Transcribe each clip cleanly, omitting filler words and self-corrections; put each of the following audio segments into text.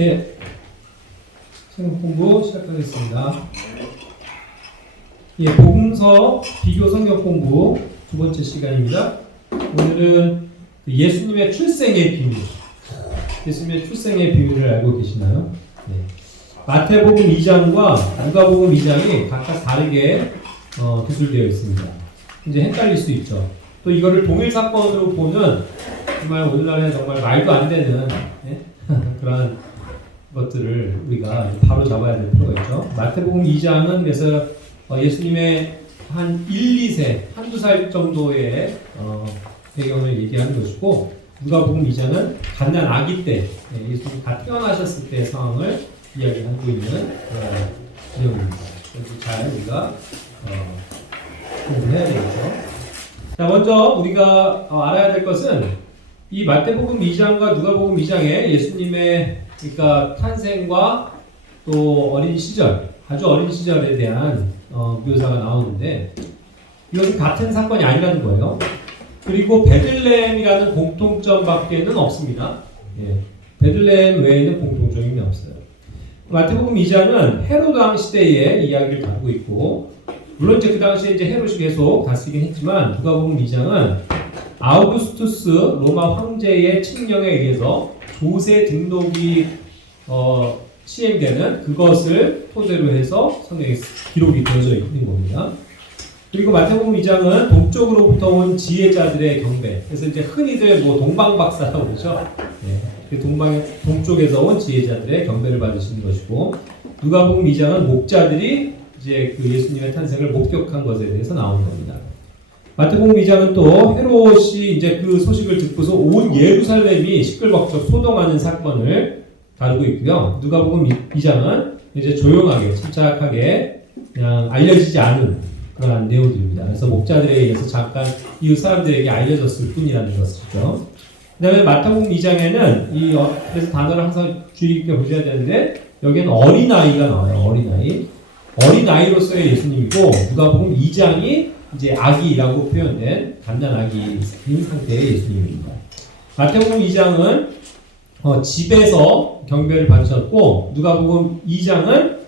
네, 수능 공부 시작하겠습니다. 예, 복음서 비교 성경 공부 두 번째 시간입니다. 오늘은 예수님의 출생의 비밀, 예수님의 출생의 비밀을 알고 계시나요? 네. 마태복음 2장과 누가복음 2장이 각각 다르게 기술되어 있습니다. 이제 헷갈릴 수 있죠. 또 이거를 동일 사건으로 보는 정말 오늘날에 정말 말도 안 되는 그런 것들을 우리가 바로 잡아야 될 필요가 있죠. 마태복음 2장은 그래서 예수님의 한 1, 2세, 한두 살 정도의 배경을 얘기하는 것이고, 누가복음 2장은 갓난 아기 때, 예수님이 갓 태어나셨을 때의 상황을 이야기하고 있는 내용입니다. 그래서 잘 우리가 공부해야 되겠죠. 자, 먼저 우리가 알아야 될 것은 이 마태복음 2장과 누가복음 2장의 예수님의 그러니까 탄생과 또 어린 시절, 아주 어린 시절에 대한 묘사가 나오는데 이것은 같은 사건이 아니라는 거예요. 그리고 베들레헴이라는 공통점밖에는 없습니다. 예, 베들레헴 외에는 공통점이 없어요. 마태복음 2장은 헤로드 왕 시대의 이야기를 다루고 있고, 물론 이제 그 당시에 이제 헤롯이 계속 다스리긴 했지만, 누가복음 2장은 아우구스투스 로마 황제의 칙령에 의해서 조세 등록이 시행되는 그것을 토대로 해서 성경에 기록이 되어져 있는 겁니다. 그리고 마태복음 2장은 동쪽으로부터 온 지혜자들의 경배. 그래서 이제 흔히들 뭐 동방박사라고 그러죠. 네. 동쪽에서 온 지혜자들의 경배를 받으시는 것이고, 누가복음 2장은 목자들이 이제 그 예수님의 탄생을 목격한 것에 대해서 나오는 겁니다. 마태복음 2장은 또 헤롯이 이제 그 소식을 듣고서 온 예루살렘이 시끌벅적 소동하는 사건을 다루고 있고요. 누가복음 2장은 이제 조용하게, 침착하게 그냥 알려지지 않은 그러한 내용들입니다. 그래서 목자들에 의해서 잠깐 이웃 사람들에게 알려졌을 뿐이라는 것이죠. 그 다음에 마태복음 2장에는 그래서 단어를 항상 주의 깊게 보셔야 되는데, 여기에는 어린아이가 나와요. 어린아이로서의 예수님이고, 누가복음 2장이 이제 아기라고 표현된 갓난 아기인 상태의 예수님입니다. 마태복음 2장은 집에서 경배를 받으셨고, 누가복음 2장은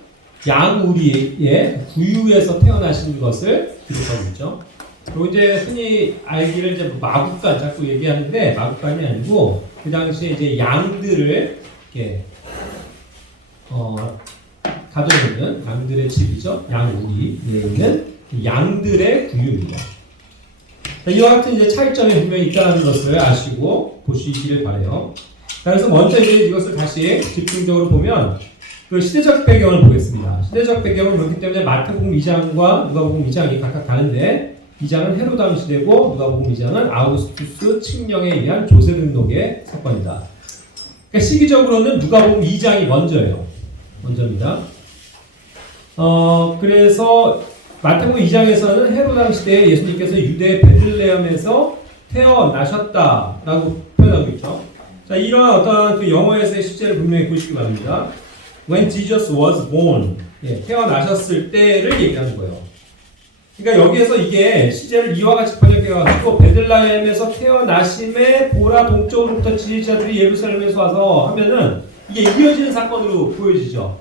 양우리의 구유에서 태어나신 것을 기록하고 있죠. 그리고 이제 흔히 알기를 이제 마국간 자꾸 얘기하는데, 마국간이 아니고 그 당시에 이제 양들을 이렇게 가둬놓는 양들의 집이죠. 양우리에 있는 양들의 구유입니다. 이와 같은 이제 차이점이 분명히 있다는 것을 아시고 보시기를 바래요. 그래서 먼저 이제 이것을 다시 집중적으로 보면 그 시대적 배경을 보겠습니다. 시대적 배경은 그렇기 때문에 마태복음 2장과 누가복음 2장이 각각 다른데, 2장은 헤로드 왕 시대고 누가복음 2장은 아우구스투스 칙령에 의한 조세 등록의 사건이다. 그러니까 시기적으로는 누가복음 2장이 먼저입니다. 그래서 마태복음 2장에서는 헤로드 왕 시대에 예수님께서 유대 베들레헴에서 태어나셨다라고 표현하고 있죠. 자, 이러한 어떤 그 영어에서의 시제를 분명히 보시기 바랍니다. When Jesus was born, 태어나셨을 때를 얘기하는 거예요. 그러니까 여기에서 이게 시제를 이와 같이 번역해가지고 베들레헴에서 태어나심에 보라 동쪽으로부터 지혜자들이 예루살렘에서 와서 하면은 이게 이어지는 사건으로 보여지죠.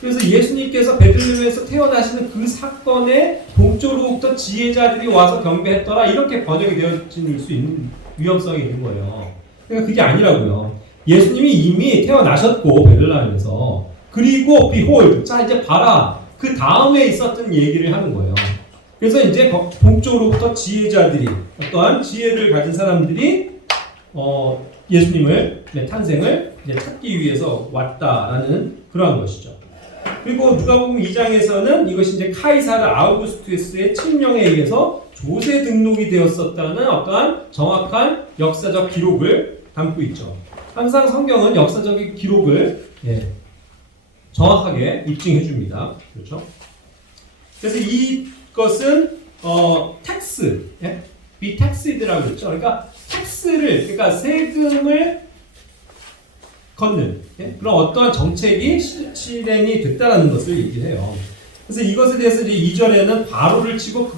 그래서 예수님께서 베들레헴에서 태어나시는 그 사건에 동쪽으로부터 지혜자들이 와서 경배했더라, 이렇게 번역이 되어질 수 있는 위험성이 있는 거예요. 그러니까 그게 아니라고요. 예수님이 이미 태어나셨고 베들레헴에서, 그리고 behold, 자 이제 봐라, 그 다음에 있었던 얘기를 하는 거예요. 그래서 이제 동쪽으로부터 지혜자들이, 어떠한 지혜를 가진 사람들이 예수님을 탄생을 이제 찾기 위해서 왔다라는 그러한 것이죠. 그리고 누가복음 2장에서는 이것이 이제 카이사르 아우구스투스의 칙령에 의해서 조세 등록이 되었었다는 어떠한 정확한 역사적 기록을 담고 있죠. 항상 성경은 역사적인 기록을 정확하게 입증해 줍니다. 그렇죠? 그래서 이것은 텍스, be taxed라고 그랬죠. 그러니까 그러니까 세금을 걷는 그런 어떠한 정책이 실행이 됐다라는 것을 얘기해요. 그래서 이것에 대해서 이제 2절에는 바로를 치고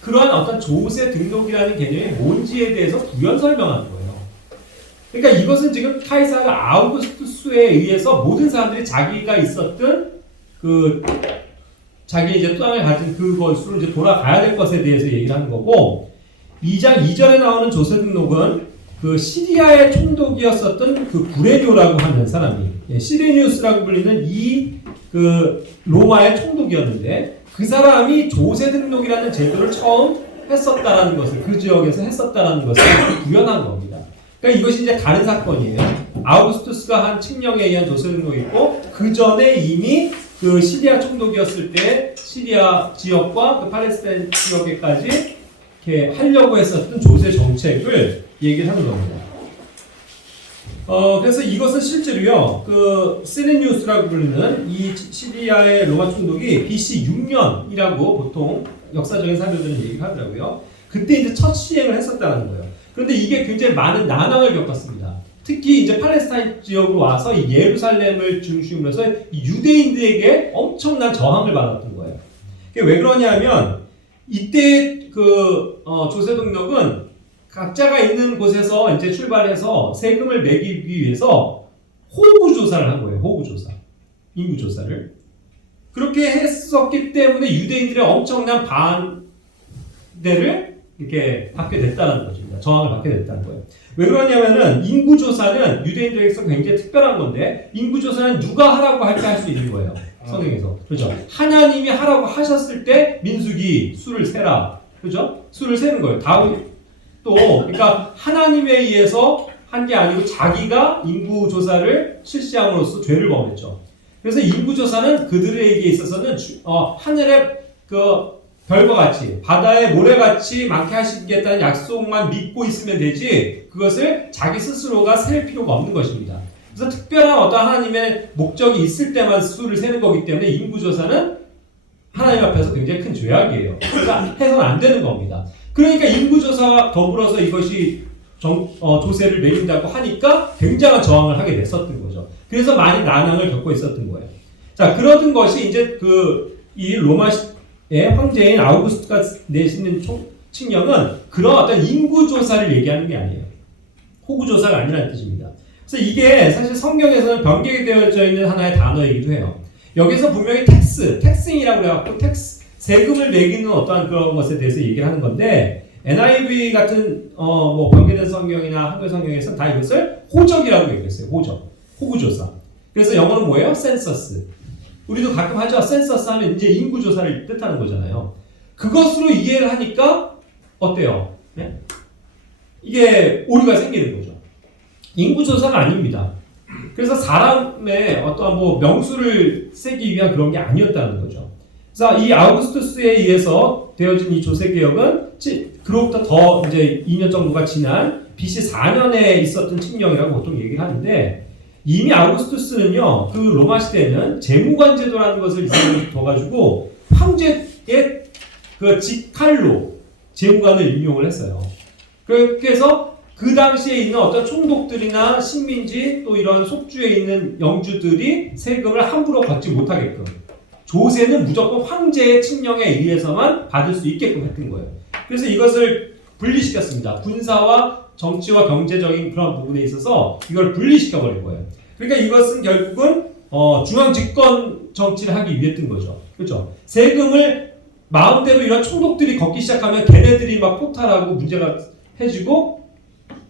그러한 어떤 조세 등록이라는 개념이 뭔지에 대해서 부연 설명하는 거예요. 그러니까 이것은 지금 카이사르 아우구스투스에 의해서 모든 사람들이 자기가 있었던 그 자기 이제 땅을 가진 그것으로 이제 돌아가야 될 것에 대해서 얘기를 하는 거고 2장 2절에 나오는 조세 등록은 그 시리아의 총독이었었던 그 구레뇨라고 하는 사람이 시레니우스라고 불리는 이 그 로마의 총독이었는데 그 사람이 조세 등록이라는 제도를 처음 했었다라는 것을 그 지역에서 했었다라는 것을 구현한 겁니다. 그러니까 이것이 이제 다른 사건이에요. 아우구스투스가 한 칙령에 의한 조세 등록이 있고 그 전에 이미 그 시리아 총독이었을 때 시리아 지역과 그 팔레스타인 지역에까지 이렇게 하려고 했었던 조세 정책을 얘기를 하는 겁니다. 그래서 이것은 실제로요, 그 시레니우스라고 부르는 이 시리아의 로마 총독이 BC 6년이라고 보통 역사적인 사료들은 얘기를 하더라고요. 그때 이제 첫 시행을 했었다는 거예요. 그런데 이게 굉장히 많은 난항을 겪었습니다. 특히 이제 팔레스타인 지역으로 와서 이 예루살렘을 중심으로 해서 유대인들에게 엄청난 저항을 받았던 거예요. 그게 왜 그러냐면 이때 그 조세 등록은 각자가 있는 곳에서 이제 출발해서 세금을 매기기 위해서 호구 조사를 한 거예요. 호구 조사, 인구 조사를 그렇게 했었기 때문에 유대인들의 엄청난 반대를 이렇게 받게 됐다는 것입니다. 저항을 받게 됐다는 거예요. 왜 그러냐면은 인구 조사는 유대인들에게서 굉장히 특별한 건데 인구 조사는 누가 하라고 할 때 할 수 있는 거예요. 성경에서 그렇죠. 하나님이 하라고 하셨을 때 민수기 수를 세라, 그렇죠? 수를 세는 거예요. 다윗 또 그러니까 하나님에 의해서 한 게 아니고 자기가 인구 조사를 실시함으로써 죄를 범했죠. 그래서 인구 조사는 그들에게 있어서는 하늘의 그 별과 같이 바다의 모래같이 많게 하시겠다는 약속만 믿고 있으면 되지 그것을 자기 스스로가 셀 필요가 없는 것입니다. 그래서 특별한 어떤 하나님의 목적이 있을 때만 수를 세는 거기 때문에 인구 조사는 하나님 앞에서 굉장히 큰 죄악이에요. 그러니까 해서는 안 되는 겁니다. 그러니까 인구조사와 더불어서 이것이 조세를 매긴다고 하니까 굉장한 저항을 하게 됐었던 거죠. 그래서 많이 난항을 겪고 있었던 거예요. 자, 그러던 것이 이제 이 로마의 황제인 아우구스투스가 내시는 칙령은 그런 어떤 인구조사를 얘기하는 게 아니에요. 호구조사가 아니라는 뜻입니다. 그래서 이게 사실 성경에서는 변경이 되어져 있는 하나의 단어이기도 해요. 여기서 분명히 텍싱이라고 해갖고 세금을 매기는 어떠한 그런 것에 대해서 얘기를 하는 건데 NIV 같은 뭐 번개된 성경이나 한글 성경에서는 다 이것을 호적이라고 얘기했어요. 호구조사. 그래서 영어는 뭐예요? 센서스. 우리도 가끔 하죠. 센서스 하면 이제 인구조사를 뜻하는 거잖아요. 그것으로 이해를 하니까 어때요? 네? 이게 오류가 생기는 거죠. 인구조사가 아닙니다. 그래서 사람의 어떠한 뭐 명수를 세기 위한 그런 게 아니었다는 거죠. 그래서 이 아우구스투스에 의해서 되어진 이 조세 개혁은 그로부터 더 이제 2년 정도가 지난 BC 4년에 있었던 칙령이라고 보통 얘기를 하는데 이미 아우구스투스는요 그 로마 시대에는 재무관제도라는 것을 이상하게 둬가지고 황제의 그 직할로 재무관을 임용을 했어요. 그래서 그 당시에 있는 어떤 총독들이나 식민지 또 이런 속주에 있는 영주들이 세금을 함부로 걷지 못하게끔 조세는 무조건 황제의 칙령에 의해서만 받을 수 있게끔 했던 거예요. 그래서 이것을 분리시켰습니다. 군사와 정치와 경제적인 그런 부분에 있어서 이걸 분리시켜버린 거예요. 그러니까 이것은 결국은 중앙 집권 정치를 하기 위해 했던 거죠. 그렇죠? 세금을 마음대로 이런 총독들이 걷기 시작하면 걔네들이 막 폭발하고 문제가 해지고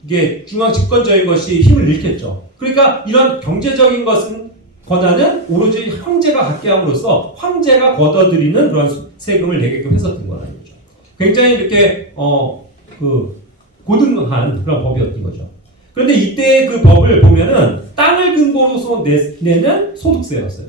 이게 중앙 집권적인 것이 힘을 잃겠죠. 그러니까 이런 경제적인 것은 권한은 오로지 황제가 갖게 함으로써 황제가 걷어들이는 그런 세금을 내게끔 했었던 거라는 거죠. 굉장히 이렇게 고등한 그런 법이었던 거죠. 그런데 이때 그 법을 보면은 땅을 근거로서 내는 소득세였어요.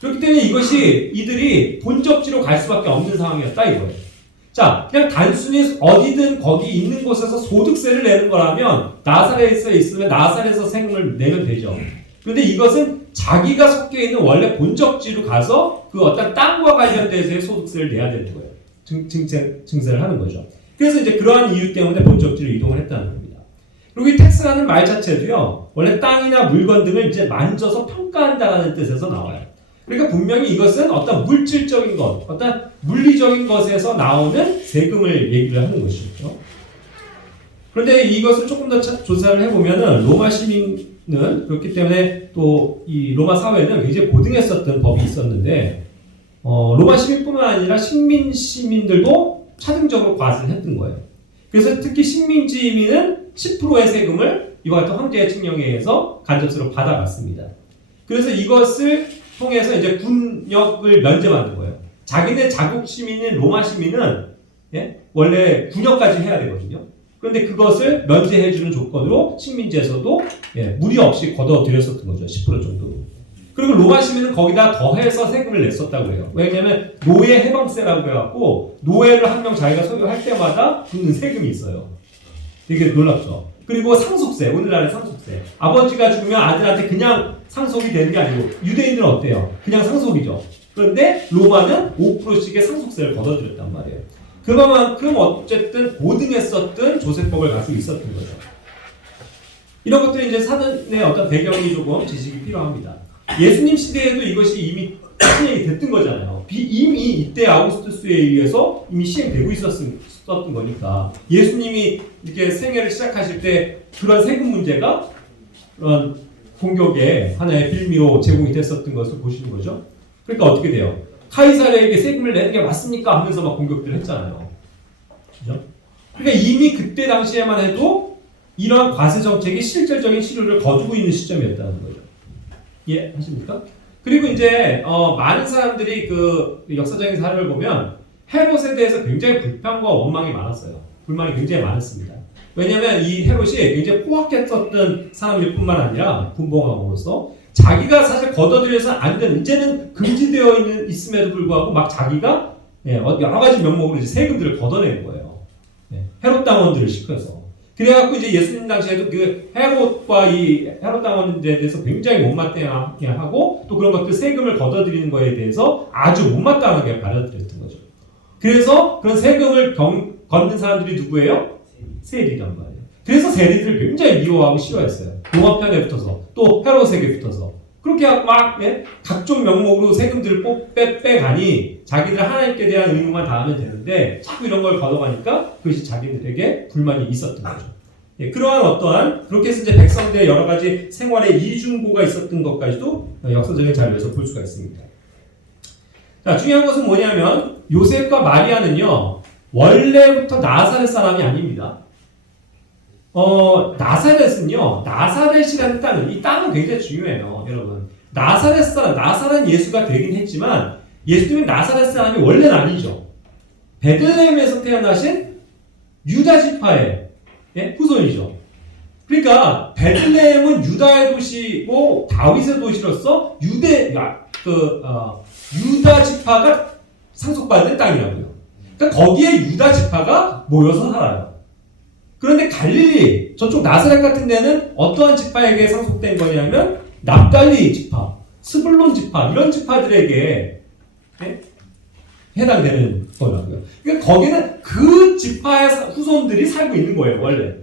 그렇기 때문에 이것이 이들이 본적지로 갈 수밖에 없는 상황이었다 이거예요. 자, 그냥 단순히 어디든 거기 있는 곳에서 소득세를 내는 거라면 나사렛에 있으면 나사렛에서 세금을 내면 되죠. 그런데 이것은 자기가 속해 있는 원래 본적지로 가서 그 어떤 땅과 관련돼서의 소득세를 내야 되는 거예요. 증세를 하는 거죠. 그래서 이제 그러한 이유 때문에 본적지로 이동을 했다는 겁니다. 그리고 이 텍스라는 말 자체도요, 원래 땅이나 물건 등을 이제 만져서 평가한다는 뜻에서 나와요. 그러니까 분명히 이것은 어떤 물질적인 것, 어떤 물리적인 것에서 나오는 세금을 얘기를 하는 것이죠. 그런데 이것을 조금 더 조사를 해보면은 로마 시민은 그렇기 때문에 또 이 로마 사회는 굉장히 고등했었던 법이 있었는데 로마 시민뿐만 아니라 식민 시민들도 차등적으로 과세를 했던 거예요. 그래서 특히 식민지민은 10%의 세금을 이와 같은 황제의 칙령에 의해서 간접세로 받아갔습니다. 그래서 이것을 통해서 이제 군역을 면제받는 거예요. 자기네 자국 시민인 로마 시민은 원래 군역까지 해야 되거든요. 그런데 그것을 면제해주는 조건으로 식민지에서도 무리 없이 걷어들였었던 거죠. 10% 정도. 그리고 로마 시민은 거기다 더해서 세금을 냈었다고 해요. 왜냐하면 노예 해방세라고 해갖고 노예를 한 명 자기가 소유할 때마다 붙는 세금이 있어요. 되게 놀랍죠. 그리고 상속세, 오늘날의 상속세. 아버지가 죽으면 아들한테 그냥 상속이 되는 게 아니고 유대인들은 어때요? 그냥 상속이죠. 그런데 로마는 5%씩의 상속세를 걷어들였단 말이에요. 그만큼 어쨌든 고등했었던 조세법을 가지고 있었던 거죠. 이런 것들이 이제 사전의 어떤 배경이 조금 지식이 필요합니다. 예수님 시대에도 이것이 이미 시행이 됐던 거잖아요. 이미 이때 아우구스투스에 의해서 이미 시행되고 있었던 거니까 예수님이 이렇게 생애를 시작하실 때 그런 세금 문제가 그런 공격의 하나의 빌미로 제공이 됐었던 것을 보시는 거죠. 그러니까 어떻게 돼요? 카이사르에게 세금을 내는 게 맞습니까? 하면서 막 공격들을 했잖아요. 그죠? 그러니까 이미 그때 당시에만 해도 이러한 과세 정책이 실질적인 실효를 거두고 있는 시점이었다는 거죠. 이해하십니까? 그리고 이제 많은 사람들이 그 역사적인 사례를 보면 헤롯에 대해서 굉장히 불평과 원망이 많았어요. 불만이 굉장히 많았습니다. 왜냐하면 이 헤롯이 굉장히 포악했었던 사람일 뿐만 아니라 분봉함으로써 자기가 사실 걷어들여서 안 되는, 이제는 금지되어 있음에도 불구하고 막 자기가 여러 가지 명목으로 이제 세금들을 걷어내는 거예요. 헤롯 당원들을 시켜서. 그래갖고 이제 예수님 당시에도 그 헤롯과 이 헤롯 당원에 대해서 굉장히 못마땅하게 하고 또 그런 것들 세금을 걷어들이는 거에 대해서 아주 못마땅하게 받아들였던 거죠. 그래서 그런 세금을 걷는 사람들이 누구예요? 세리란 말이에요. 그래서 세리들을 굉장히 미워하고 싫어했어요. 로마 편에 붙어서 또 헤롯에게 붙어서 그렇게 막 각종 명목으로 세금들을 빼가니 자기들 하나님께 대한 의무만 다하면 되는데 자꾸 이런 걸 걷어가니까 그것이 자기들에게 불만이 있었던 거죠. 그러한 어떠한 그렇게 해서 이제 백성들의 여러 가지 생활에 이중고가 있었던 것까지도 역사적인 자료에서 볼 수가 있습니다. 자, 중요한 것은 뭐냐면 요셉과 마리아는요 원래부터 나사렛 사람이 아닙니다. 나사렛은요, 나사렛이라는 땅은, 이 땅은 굉장히 중요해요, 여러분. 나사렛 사람, 나사렛 예수가 되긴 했지만, 예수님은 나사렛 사람이 원래는 아니죠. 베들레헴에서 태어나신 유다 지파의 후손이죠. 그러니까, 베들레헴은 유다의 도시고, 다윗의 도시로서, 유다 지파가 상속받은 땅이라고요. 그러니까 거기에 유다 지파가 모여서 살아요. 그런데 갈릴리, 저쪽 나사렛 같은 데는 어떠한 지파에게 상속된 거냐면 납달리 지파, 스불론 지파 이런 지파들에게 해당되는 거라고요. 그러니까 거기는 그 지파의 후손들이 살고 있는 거예요, 원래.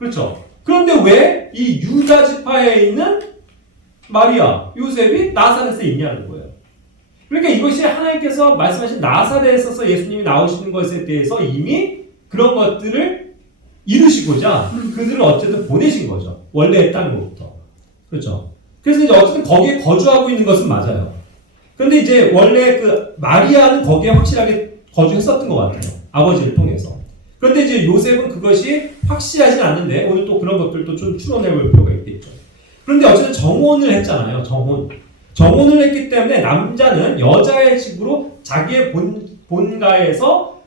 그렇죠? 그런데 왜 이 유다 지파에 있는 마리아, 요셉이 나사렛에 있냐는 거예요. 그러니까 이것이 하나님께서 말씀하신 나사렛에 있어서 예수님이 나오시는 것에 대해서 이미 그런 것들을 이루시고자 그들을 어쨌든 보내신 거죠. 원래의 땅으로부터. 그렇죠. 그래서 이제 어쨌든 거기에 거주하고 있는 것은 맞아요. 그런데 이제 원래 그 마리아는 거기에 확실하게 거주했었던 것 같아요. 아버지를 통해서. 그런데 이제 요셉은 그것이 확실하진 않는데 오늘 또 그런 것들도 좀 추론해 볼 필요가 있겠죠. 그런데 어쨌든 정혼을 했잖아요. 정혼을 했기 때문에 남자는 여자의 집으로 자기의 본가에서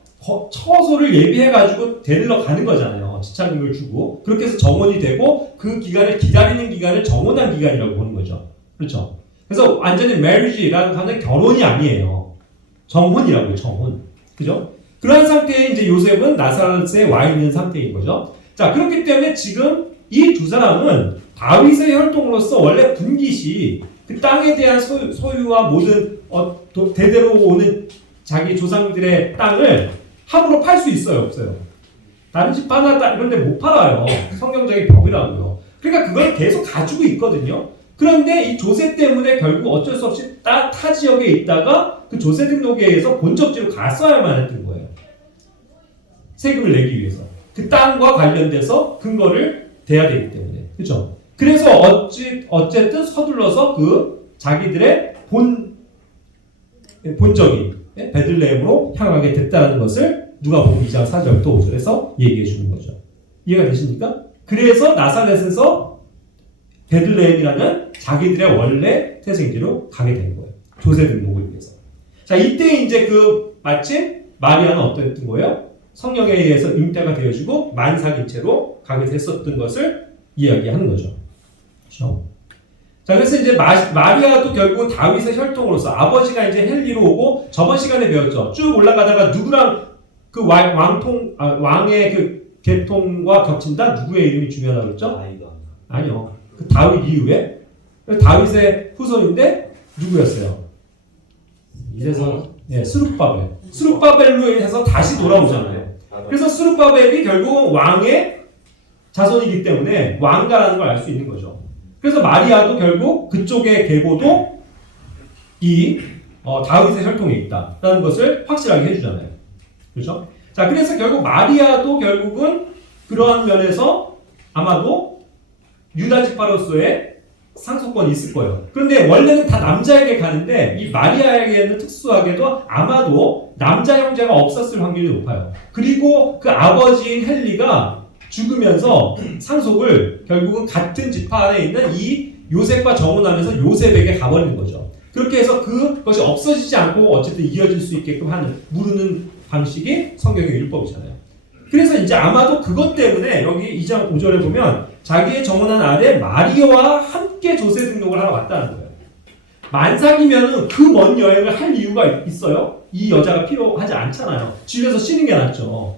처소를 예비해가지고 데리러 가는 거잖아요. 지참금을 주고. 그렇게 해서 정혼이 되고 그 기간을 기다리는 기간을 정혼한 기간이라고 보는 거죠. 그렇죠. 그래서 완전히 marriage라고 하는 결혼이 아니에요. 정혼이라고요. 정혼. 그죠? 그런 상태에 이제 요셉은 나사렛에 와 있는 상태인 거죠. 자, 그렇기 때문에 지금 이 두 사람은 다윗의 혈통으로서 원래 분깃이 그 땅에 대한 소유와 모든 대대로 오는 자기 조상들의 땅을 함부로 팔 수 있어요, 없어요? 다른 집 하나 이런 데 못 팔아요. 성경적인 법이라고요. 그러니까 그걸 계속 가지고 있거든요. 그런데 이 조세 때문에 결국 어쩔 수 없이 타 지역에 있다가 그 조세 등록에 의해서 본적지로 갔어야만 했던 거예요. 세금을 내기 위해서. 그 땅과 관련돼서 근거를 대야 되기 때문에. 그죠? 그래서 어쨌든 서둘러서 그 자기들의 본적인 베들레헴으로 향하게 됐다는 것을 누가복음 2장 4절 또 5절에서 얘기해 주는 거죠. 이해가 되십니까? 그래서 나사렛에서 베들레헴이라는 자기들의 원래 태생지로 가게 된 거예요. 조세 등록을 위해서. 자, 이때 이제 마침 마리아는 어땠던 거예요? 성령에 의해서 임대가 되어지고 만삭인 채로 가게 됐었던 것을 이야기하는 거죠. 그렇죠? 자, 그래서 이제 마리아도 결국은 다윗의 혈통으로서 아버지가 이제 헬리로 오고 저번 시간에 배웠죠. 쭉 올라가다가 누구랑 그 왕의 그 계통과 겹친다? 누구의 이름이 중요하다고 그랬죠? 아니요. 그 다윗 이후에 다윗의 후손인데 누구였어요? 이래서 스룹바벨. 스룹바벨로 인해서 다시 돌아오잖아요. 그래서 스룹바벨이 결국 왕의 자손이기 때문에 왕가라는 걸 알 수 있는 거죠. 그래서 마리아도 결국 그쪽의 계보도 이 다윗의 혈통에 있다라는 것을 확실하게 해주잖아요. 그렇죠? 자, 그래서 결국 마리아도 결국은 그러한 면에서 아마도 유다 지파로서의 상속권이 있을 거예요. 그런데 원래는 다 남자에게 가는데 이 마리아에게는 특수하게도 아마도 남자 형제가 없었을 확률이 높아요. 그리고 그 아버지인 헬리가 죽으면서 상속을 결국은 같은 지파 안에 있는 이 요셉과 정혼하면서 요셉에게 가버리는 거죠. 그렇게 해서 그것이 없어지지 않고 어쨌든 이어질 수 있게끔 하는 무르는 방식이 성경의 율법이잖아요. 그래서 이제 아마도 그것 때문에 여기 2장 5절에 보면 자기의 정혼한 아내 마리아와 함께 조세 등록을 하러 왔다는 거예요. 만삭이면은 그 먼 여행을 할 이유가 있어요? 이 여자가 필요하지 않잖아요. 집에서 쉬는 게 낫죠.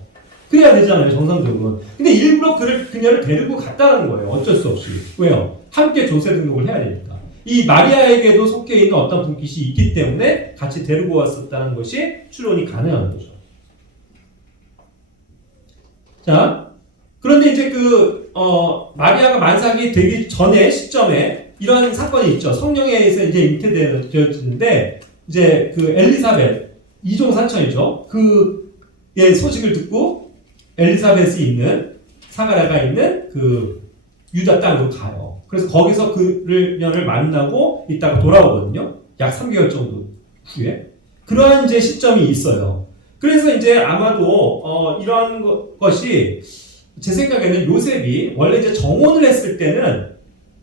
그래야 되잖아요, 정상적으로. 근데 일부러 그녀를 데리고 갔다는 거예요. 어쩔 수 없이. 왜요? 함께 조세 등록을 해야 되니까. 이 마리아에게도 속해 있는 어떤 분깃이 있기 때문에 같이 데리고 왔었다는 것이 추론이 가능한 거죠. 자, 그런데 이제 마리아가 만삭이 되기 전에 시점에 이런 사건이 있죠. 성령에 의해서 이제 잉태되어지는데, 이제 엘리사벳, 이종 사천이죠. 그의 소식을 듣고 엘리사벳이 있는, 사가랴가 있는 유다 땅으로 가요. 그래서 거기서 그녀를 만나고 있다가 돌아오거든요. 약 3개월 정도 후에. 그러한 이제 시점이 있어요. 그래서 이제 아마도 이런 것이 제 생각에는 요셉이 원래 이제 정혼을 했을 때는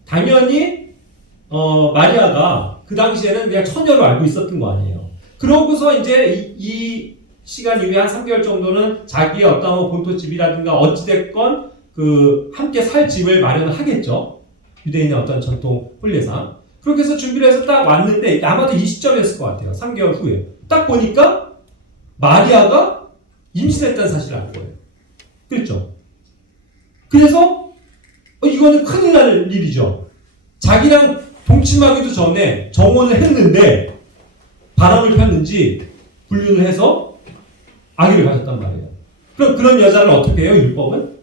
당연히 마리아가 그 당시에는 그냥 처녀로 알고 있었던 거 아니에요. 그러고서 이제 이 시간 이후에 한 3개월 정도는 자기의 어떤 본토집이라든가 어찌됐건 함께 살 집을 마련을 하겠죠. 유대인의 어떤 전통 혼례상. 그렇게 해서 준비를 해서 딱 왔는데 아마도 이 시점이었을 것 같아요. 3개월 후에. 딱 보니까 마리아가 임신했다는 사실을 알 거예요. 그렇죠? 그래서 이거는 큰일 날 일이죠. 자기랑 동침하기도 전에 정혼을 했는데 바람을 폈는지 불륜을 해서 아기를 가졌단 말이에요. 그럼 그런 여자를 어떻게 해요? 율법은?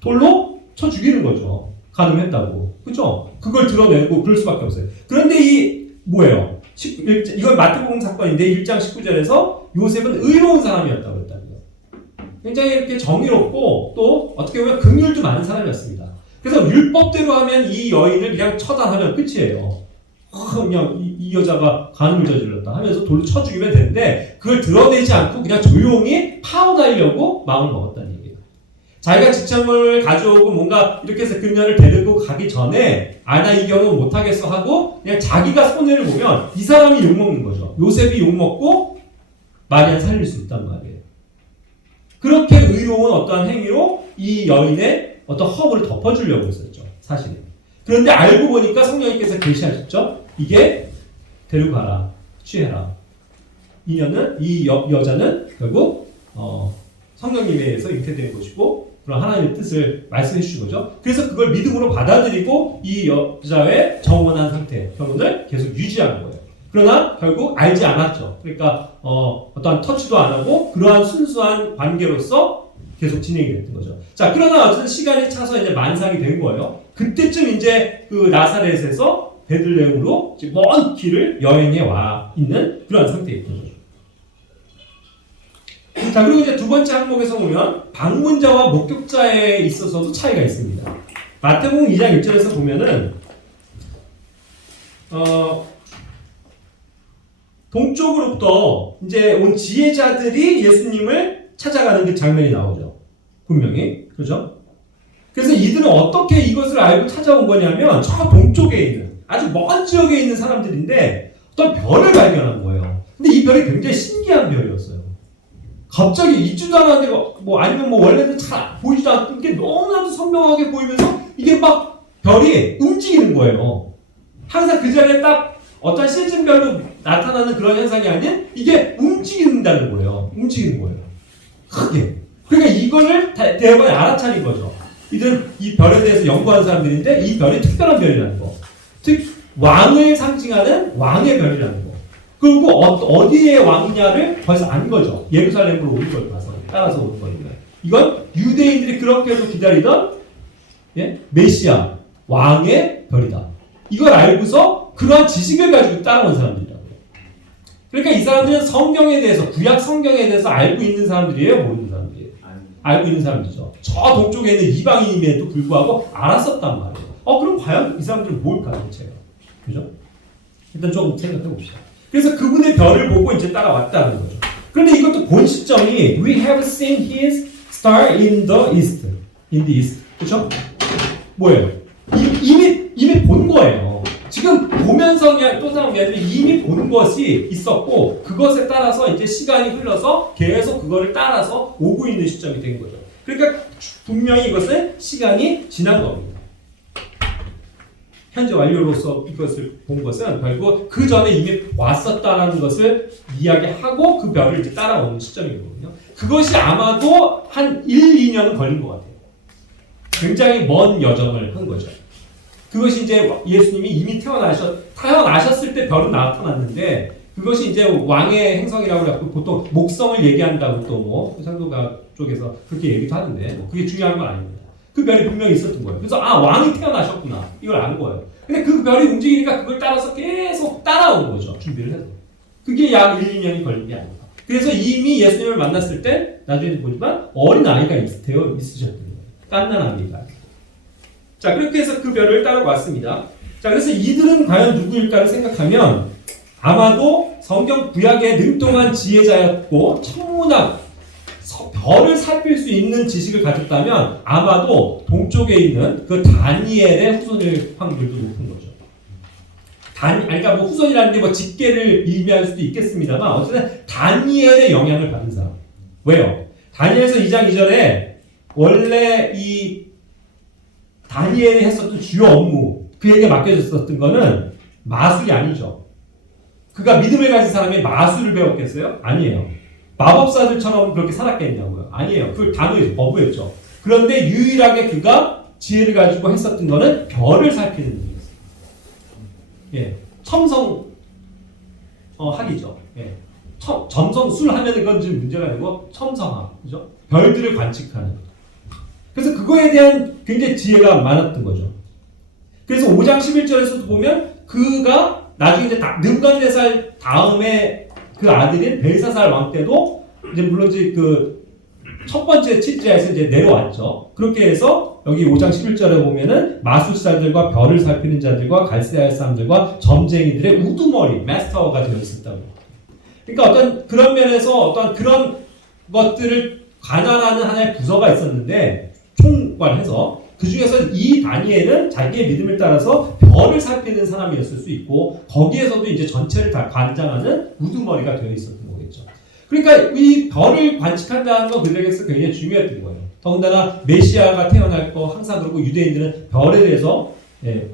돌로 쳐 죽이는 거죠. 가늠했다고. 그죠? 그걸 드러내고 그럴 수밖에 없어요. 그런데 뭐예요? 이건 마태복음 사건인데 1장 19절에서 요셉은 의로운 사람이었다고 그랬다는 거예요. 굉장히 이렇게 정의롭고 또 어떻게 보면 긍휼도 많은 사람이었습니다. 그래서 율법대로 하면 이 여인을 그냥 처단하면 끝이에요. 그냥 이 여자가 간음을 저질렀다 하면서 돌로 쳐 죽이면 되는데 그걸 드러내지 않고 그냥 조용히 파고다니려고 마음을 먹었다는 얘기예요. 자기가 직장을 가져오고 뭔가 이렇게 해서 그녀를 데리고 가기 전에 나 이 경우 못하겠어 하고 그냥 자기가 손해를 보면 이 사람이 욕먹는 거죠. 요셉이 욕먹고 마리아 살릴 수 있단 말이에요. 그렇게 의로운 어떠한 행위로 이 여인의 어떤 허물을 덮어주려고 했었죠. 사실은. 그런데 알고 보니까 성령님께서 계시하셨죠. 이게 데리고 가라. 취해라. 이 여자는 결국 성령님에 의해서 잉태된 것이고 그런 하나님의 뜻을 말씀해 주신 거죠. 그래서 그걸 믿음으로 받아들이고 이 여자의 정원한 상태, 결혼을 계속 유지한 거예요. 그러나 결국 알지 않았죠. 그러니까 어떠한 터치도 안 하고 그러한 순수한 관계로서 계속 진행이 됐던 거죠. 자, 그러나 어쨌든 시간이 차서 이제 만삭이 된 거예요. 그때쯤 이제 나사렛에서 베들레헴으로 먼 길을 여행해 와 있는 그런 상태인 거죠. 자, 그리고 이제 두 번째 항목에서 보면 방문자와 목격자에 있어서도 차이가 있습니다. 마태복음 2장 1절에서 보면은 동쪽으로부터 이제 온 지혜자들이 예수님을 찾아가는 그 장면이 나오죠. 분명히. 그죠? 그래서 이들은 어떻게 이것을 알고 찾아온 거냐면 저 동쪽에 있는 아주 먼 지역에 있는 사람들인데 어떤 별을 발견한 거예요. 근데 이 별이 굉장히 신기한 별이었어요. 갑자기 있지도 않았는데 뭐 아니면 뭐 원래는 잘 보이지도 않던 게 너무나도 선명하게 보이면서 이게 막 별이 움직이는 거예요. 항상 그 자리에 딱 어떤 시즌별로 나타나는 그런 현상이 아닌 이게 움직인다는 거예요. 움직이는 거예요. 크게. 그러니까 이거를 대번에 알아차린 거죠. 이들은 이 별에 대해서 연구하는 사람들인데 이 별이 특별한 별이라는 거. 즉 왕을 상징하는 왕의 별이라는 거. 그리고 어디의 왕이냐를 벌써 안 거죠. 예루살렘으로 온 걸 봐서 따라서 온 거니까. 이건 유대인들이 그렇게도 기다리던 메시아 왕의 별이다. 이걸 알고서 그러한 지식을 가지고 따라온 사람들이라고요. 그러니까 이 사람들은 성경에 대해서 구약 성경에 대해서 알고 있는 사람들이에요, 모르는 사람들이에요. 알고 있는 사람들이죠. 저 동쪽에 있는 이방인임에도 불구하고 알았었단 말이에요. 그럼 과연 이 사람들은 뭘까 대체가? 그죠? 일단 조금 생각해 봅시다. 그래서 그분의 별을 보고 이제 따라왔다는 거죠. 그런데 이것도 본 시점이 We have seen his star in the east. In the east. 그렇죠? 뭐예요? 이미 본 거예요. 지금 보면서 그냥 또 나온 게 아니라 이미 본 것이 있었고 그것에 따라서 이제 시간이 흘러서 계속 그거를 따라서 오고 있는 시점이 된 거죠. 그러니까 분명히 이것은 시간이 지난 겁니다. 현재 완료로서 이것을 본 것은 결국 그 전에 이미 왔었다라는 것을 이야기하고 그 별을 이제 따라오는 시점이거든요. 그것이 아마도 한 1, 2년은 걸린 것 같아요. 굉장히 먼 여정을 한 거죠. 그것이 이제 예수님이 이미 태어나셨을 때 별은 나타났는데 그것이 이제 왕의 행성이라고 해서 보통 목성을 얘기한다고 또 뭐 상도가 쪽에서 그렇게 얘기도 하는데 뭐 그게 중요한 건 아닙니다. 그 별이 분명히 있었던 거예요. 그래서 왕이 태어나셨구나 이걸 아는 거예요. 근데 그 별이 움직이니까 그걸 따라서 계속 따라온 거죠. 준비를 해서. 그게 약 1, 2년이 걸린 게 아닙니다. 그래서 이미 예수님을 만났을 때 나중에 보지만 어린 아이가 되어 있으셨던 거예요. 갓난아기가. 자, 그렇게 해서 그 별을 따라왔습니다. 자, 그래서 이들은 과연 누구일까를 생각하면 아마도 성경 구약의 능동한 지혜자였고 천문학 별을 살필 수 있는 지식을 가졌다면 아마도 동쪽에 있는 그 다니엘의 후손일 확률도 높은 거죠. 그러니까 뭐 후손이라는 게 뭐 직계를 의미할 수도 있겠습니다만 어쨌든 다니엘의 영향을 받은 사람. 왜요? 다니엘서 2장 2절에 원래 이 다니엘이 했었던 주요 업무, 그에게 맡겨졌었던 거는 마술이 아니죠. 그가 믿음을 가진 사람이 마술을 배웠겠어요? 아니에요. 마법사들처럼 그렇게 살았겠냐고요? 아니에요. 그걸 단호해서 거부했죠. 그런데 유일하게 그가 지혜를 가지고 했었던 거는 별을 살피는 일이었어요. 예, 첨성 학이죠. 예, 점성술 하면 이건 지금 문제가 되고 첨성학, 그죠? 별들을 관측하는. 그래서 그거에 대한 굉장히 지혜가 많았던 거죠. 그래서 5장 11절에서도 보면 그가 나중에 이제 느부갓네살 다음에 그 아들인 벨사살 왕 때도 이제 물론 이제 그 첫 번째 치즈에서 이제 내려왔죠. 그렇게 해서 여기 5장 11절에 보면은 마술사들과 별을 살피는 자들과 갈세할 사람들과 점쟁이들의 우두머리 마스터가 되어 있었다고. 그러니까 어떤 그런 면에서 어떤 그런 것들을 관할하는 하나의 부서가 있었는데 총괄해서 그 중에서 이 다니엘은 자기의 믿음을 따라서 별을 살피는 사람이었을 수 있고 거기에서도 이제 전체를 다 관장하는 우두머리가 되어 있었던 거겠죠. 그러니까 이 별을 관측한다는 건 그들에게서 굉장히 중요했던 거예요. 더군다나 메시아가 태어날 거 항상 그렇고 유대인들은 별에 대해서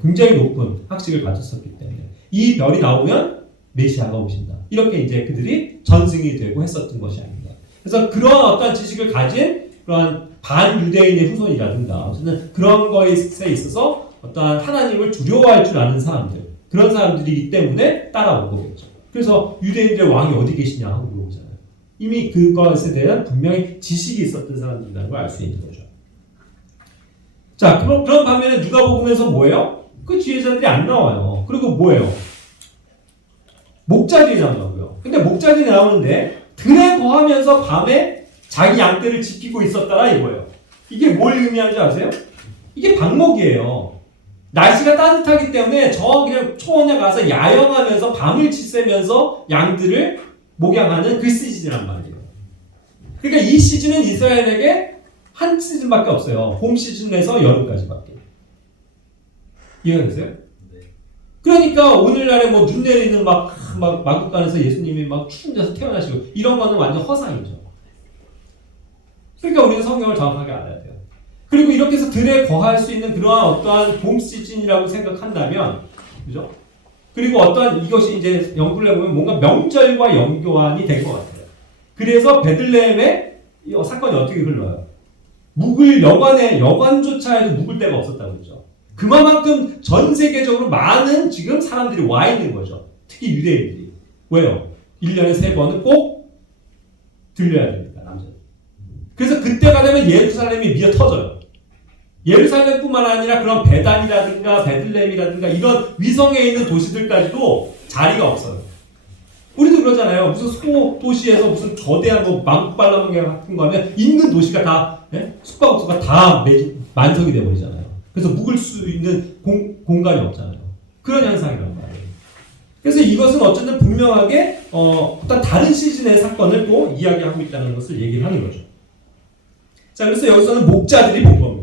굉장히 높은 학식을 가졌었기 때문에 이 별이 나오면 메시아가 오신다. 이렇게 이제 그들이 전승이 되고 했었던 것이 아닙니다. 그래서 그런 어떤 지식을 가진 그런 반유대인의 후손이라든가 어쨌든 그런 거에 있어서 어떠한 하나님을 두려워할 줄 아는 사람들 그런 사람들이기 때문에 따라온 거겠죠. 그래서 유대인들의 왕이 어디 계시냐 하고 물어보잖아요. 이미 그것에 대한 분명히 지식이 있었던 사람들이라는 걸 알 수 있는 거죠. 자, 그런 반면에 누가복음에서 뭐예요? 그 지혜자들이 안 나와요. 그리고 뭐예요? 목자들이 나오고요. 근데 목자들이 나오는데 들에 거하면서 밤에 자기 양떼를 지키고 있었다라 이거예요. 이게 뭘 의미하는지 아세요? 이게 방목이에요. 날씨가 따뜻하기 때문에 저 그냥 초원에 가서 야영하면서 밤을 지새면서 양들을 목양하는 그 시즌이란 말이에요. 그러니까 이 시즌은 이스라엘에게 한 시즌밖에 없어요. 봄 시즌에서 여름까지밖에. 이해가 되세요? 네. 그러니까 오늘날에 뭐 눈 내리는 막 마국간에서 예수님이 막 추운 데서 태어나시고 이런 거는 완전 허상이죠. 그러니까 우리는 성경을 정확하게 알아야 돼요. 그리고 이렇게 해서 들에 거할 수 있는 그러한 어떠한 봄 시즌이라고 생각한다면, 그죠? 그리고 어떠한 이것이 이제 연구를 해보면 뭔가 명절과 연교환이 된 것 같아요. 그래서 베들레헴의 사건이 어떻게 흘러요? 묵을 여관조차 해도 묵을 데가 없었다고 그러죠. 그만큼 전 세계적으로 많은 지금 사람들이 와 있는 거죠. 특히 유대인들이. 왜요? 1년에 3번은 꼭 들려야 됩니다. 남자는. 그래서 그때가 되면 예루살렘이 미어 터져요. 예루살렘뿐만 아니라 그런 베단이라든가 베들레헴이라든가 이런 위성에 있는 도시들까지도 자리가 없어요. 우리도 그러잖아요. 무슨 소도시에서 무슨 거대한 뭐 망국발라망 같은 거 하면 있는 도시가 다 숙박업소가 다 만석이 돼버리잖아요. 그래서 묵을 수 있는 공간이 없잖아요. 그런 현상이란 말이에요. 그래서 이것은 어쨌든 분명하게 어떤 다른 시즌의 사건을 또 이야기하고 있다는 것을 얘기를 하는 거죠. 자, 그래서 여기서는 목자들이 본 겁니다.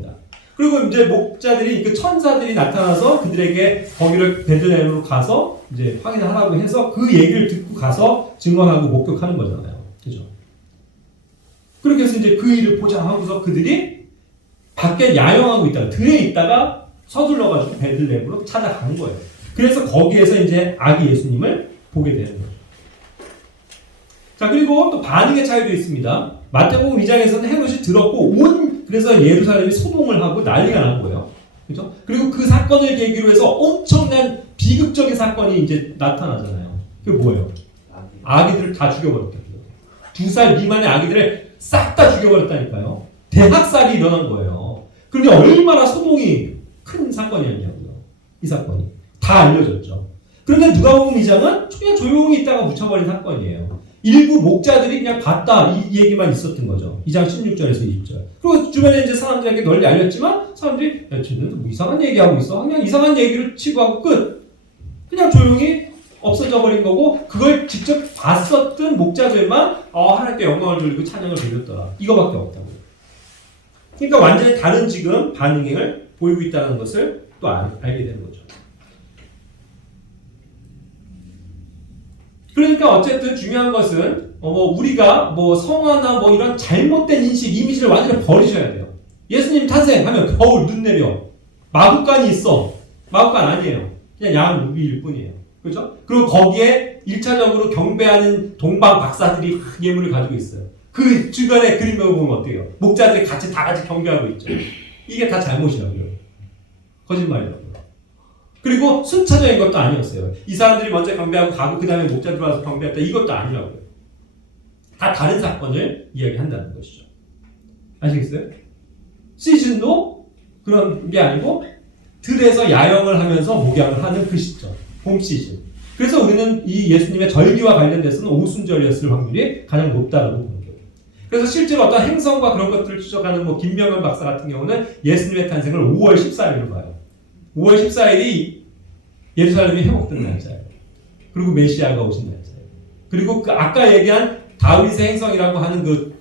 그리고 이제 목자들이 그 천사들이 나타나서 그들에게 거기를 베들레헴으로 가서 이제 확인을 하라고 해서 그 얘기를 듣고 가서 증언하고 목격하는 거잖아요. 그죠? 그렇게 해서 이제 그 일을 보자 하고서 그들이 밖에 야영하고 있다가 들에 있다가 서둘러가지고 베들레헴으로 찾아가는 거예요. 그래서 거기에서 이제 아기 예수님을 보게 되는 거죠. 자, 그리고 또 반응의 차이도 있습니다. 마태복음 2장에서는 헤롯이 들었고 그래서 예루살렘이 소동을 하고 난리가 난 거예요. 그죠? 그리고 그 사건을 계기로 해서 엄청난 비극적인 사건이 이제 나타나잖아요. 그게 뭐예요? 아기들을 다 죽여버렸다. 2살 미만의 아기들을 싹 다 죽여버렸다니까요. 대학살이 일어난 거예요. 그런데 얼마나 소동이 큰 사건이었냐고요. 이 사건이. 다 알려졌죠. 그런데 누가복음 2장은 그냥 조용히 있다가 묻혀버린 사건이에요. 일부 목자들이 그냥 봤다 이 얘기만 있었던 거죠. 2장 16절에서 20절. 그리고 주변에 이제 사람들에게 널리 알렸지만 사람들이 야 쟤는 뭐 이상한 얘기하고 있어. 그냥 이상한 얘기를 치고 하고 끝. 그냥 조용히 없어져 버린 거고 그걸 직접 봤었던 목자들만 하나님께 영광을 돌리고 찬양을 돌렸더라. 이거밖에 없다고요. 그러니까 완전히 다른 지금 반응을 보이고 있다는 것을 또 알게 되는 거죠. 그러니까 어쨌든 중요한 것은 우리가 성화나 이런 잘못된 인식, 이미지를 완전히 버리셔야 돼요. 예수님 탄생하면 겨울 눈 내려 마구간이 있어. 마구간 아니에요. 그냥 야한 루비일 뿐이에요. 그렇죠? 그리고 거기에 1차적으로 경배하는 동방 박사들이 예물을 가지고 있어요. 그 주변에 그림을 보면 어때요? 목자들이 다 같이 경배하고 있죠. 이게 다 잘못이라고요. 거짓말이라고요. 그리고 순차적인 것도 아니었어요. 이 사람들이 먼저 경배하고 가고 그 다음에 목자 들어와서 경배했다. 이것도 아니라고요. 다 다른 사건을 이야기한다는 것이죠. 아시겠어요? 시즌도 그런 게 아니고 들에서 야영을 하면서 목양을 하는 그 시점. 봄 시즌. 그래서 우리는 이 예수님의 절기와 관련돼서는 오순절이었을 확률이 가장 높다라고 보는 거예요. 그래서 실제로 어떤 행성과 그런 것들을 추적하는 김명현 박사 같은 경우는 예수님의 탄생을 5월 14일로 봐요. 5월 14일이 예루살렘이 회복된 날짜예요. 그리고 메시아가 오신 날짜예요. 그리고 그 아까 얘기한 다윗의 행성이라고 하는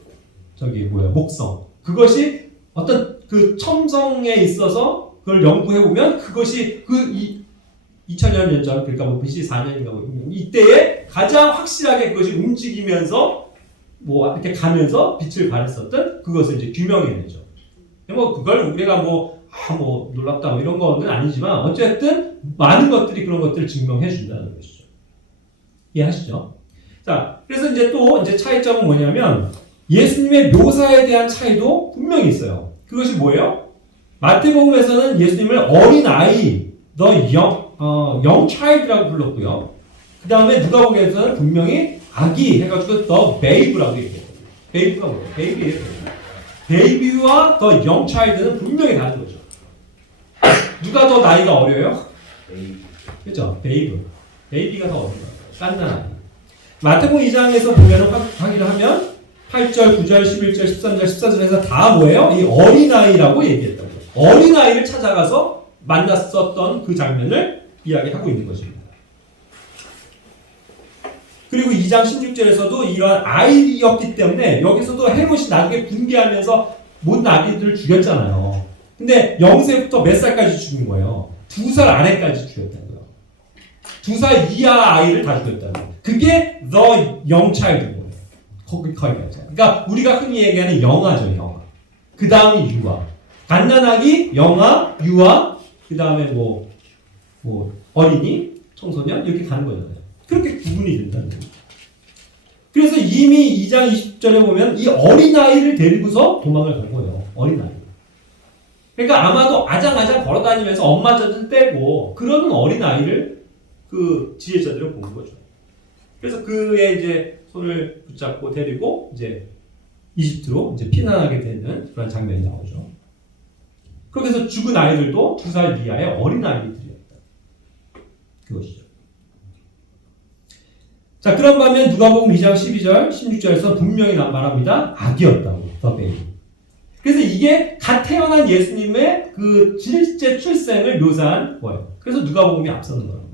목성. 그것이 어떤 그 첨성에 있어서 그걸 연구해보면 그것이 2000년 전, 그러니까 BC 4년인가 이때에 가장 확실하게 그것이 움직이면서 이렇게 가면서 빛을 발했었던 그것을 이제 규명해내죠. 그걸 우리가 놀랍다 이런 거는 아니지만 어쨌든 많은 것들이 그런 것들을 증명해 준다는 것이죠. 이해하시죠? 자, 그래서 이제 차이점은 뭐냐면 예수님의 묘사에 대한 차이도 분명히 있어요. 그것이 뭐예요? 마태복음에서는 예수님을 어린 아이, the young child라고 불렀고요. 그 다음에 누가복음에서는 분명히 아기 해가지고 the babe라고 얘기해요. babe가 뭐예요? baby예요. baby와 the young child는 분명히 다른 거죠. 누가 더 나이가 어려요? 그렇죠? 베이비가 더 어린 거예요. 깐난 아이. 마태복음 2장에서 보면 확인을 하면 8절, 9절, 11절, 13절, 14절에서 다 뭐예요? 이 어린아이라고 얘기했다고요. 어린아이를 찾아가서 만났었던 그 장면을 이야기하고 있는 것입니다. 그리고 2장 16절에서도 이러한 아이였기 때문에 여기서도 헤롯이 나중에 분개하면서 모든 아기들을 죽였잖아요. 근데 0세부터 몇 살까지 죽인 거예요? 2살 아래까지 죽였다고요. 2살 이하 아이를 다 죽였다고요. 그게 the young child인 거예요. 거기까지. 그러니까 우리가 흔히 얘기하는 영아죠, 영아. 그 다음이 유아. 갓난아기, 영아, 유아, 그 다음에 뭐 어린이, 청소년 이렇게 가는 거잖아요. 그렇게 구분이 된다는 거예요. 그래서 이미 2장 20절에 보면 이 어린아이를 데리고서 도망을 간 거예요. 어린아이. 그러니까 아마도 아장아장 걸어다니면서 엄마 젖을 떼고 그러는 어린아이를 그 지혜자들은 본 거죠. 그래서 그의 이제 손을 붙잡고 데리고 이제 이집트로 이제 피난하게 되는 그런 장면이 나오죠. 그렇게 해서 죽은 아이들도 2살 이하의 어린아이들이었다. 그것이죠. 자, 그런 반면 누가복음 2장 12절, 16절에서 분명히 말합니다. 아기였다고, the baby. 그래서 이게 갓 태어난 예수님의 그 실제 출생을 묘사한 거예요. 그래서 누가복음이 앞서는 거예요.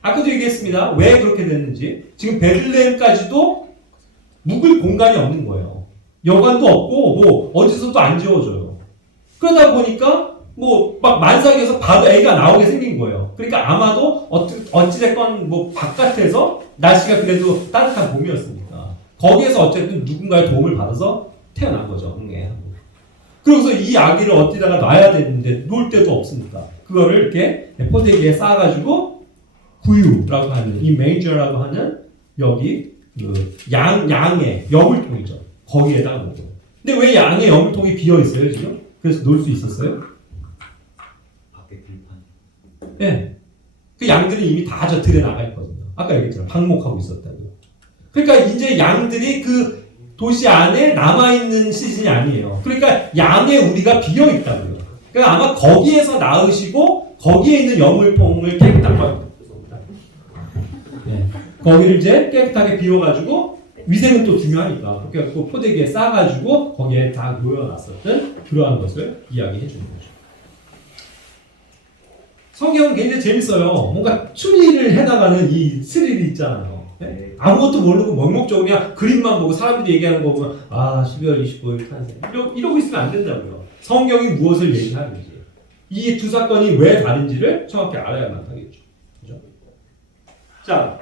아까도 얘기했습니다. 왜 그렇게 됐는지. 지금 베들레헴까지도 묵을 공간이 없는 거예요. 여관도 없고 뭐 어디서도 안 지워져요. 그러다 보니까 뭐 막 만삭에서 바로 애가 나오게 생긴 거예요. 그러니까 아마도 어찌됐건 뭐 바깥에서 날씨가 그래도 따뜻한 봄이었으니까 거기에서 어쨌든 누군가의 도움을 받아서 태어난 거죠. 그러고서 이 아기를 어디다가 놔야 되는데 놓을 데도 없으니까 그거를 이렇게 포대기에 쌓아가지고 구유라고 하는 이 메이저라고 하는 여기 그 양의 여물통이죠. 거기에다가 놓죠. 근데 왜 양의 여물통이 비어 있어요 지금? 그래서 놓을 수 있었어요? 밖에 들판. 네. 그 양들이 이미 다 저 들에 나가 있거든요. 아까 얘기했잖아요. 방목하고 있었다고요. 그러니까 이제 양들이 그 도시 안에 남아있는 시즌이 아니에요. 그러니까 양에 우리가 비어 있다고요. 그러니까 아마 거기에서 낳으시고 거기에 있는 여물통을 깨끗하게 네. 거기를 이제 깨끗하게 비워가지고 위생은 또 중요하니까 그렇게 그 포대기에 싸가지고 거기에 다 놓여놨었던 그러한 것을 이야기해 주는 거죠. 성경은 굉장히 재밌어요. 뭔가 추리를 해나가는 이 스릴이 있잖아요. 네? 아무것도 모르고 멍멍적으로 그냥 그림만 보고 사람들이 얘기하는 거 보면 12월 25일 탄생 이러고 있으면 안 된다고요. 성경이 무엇을 얘기하는지 이 두 사건이 왜 다른지를 정확히 알아야만 하겠죠. 그죠? 자,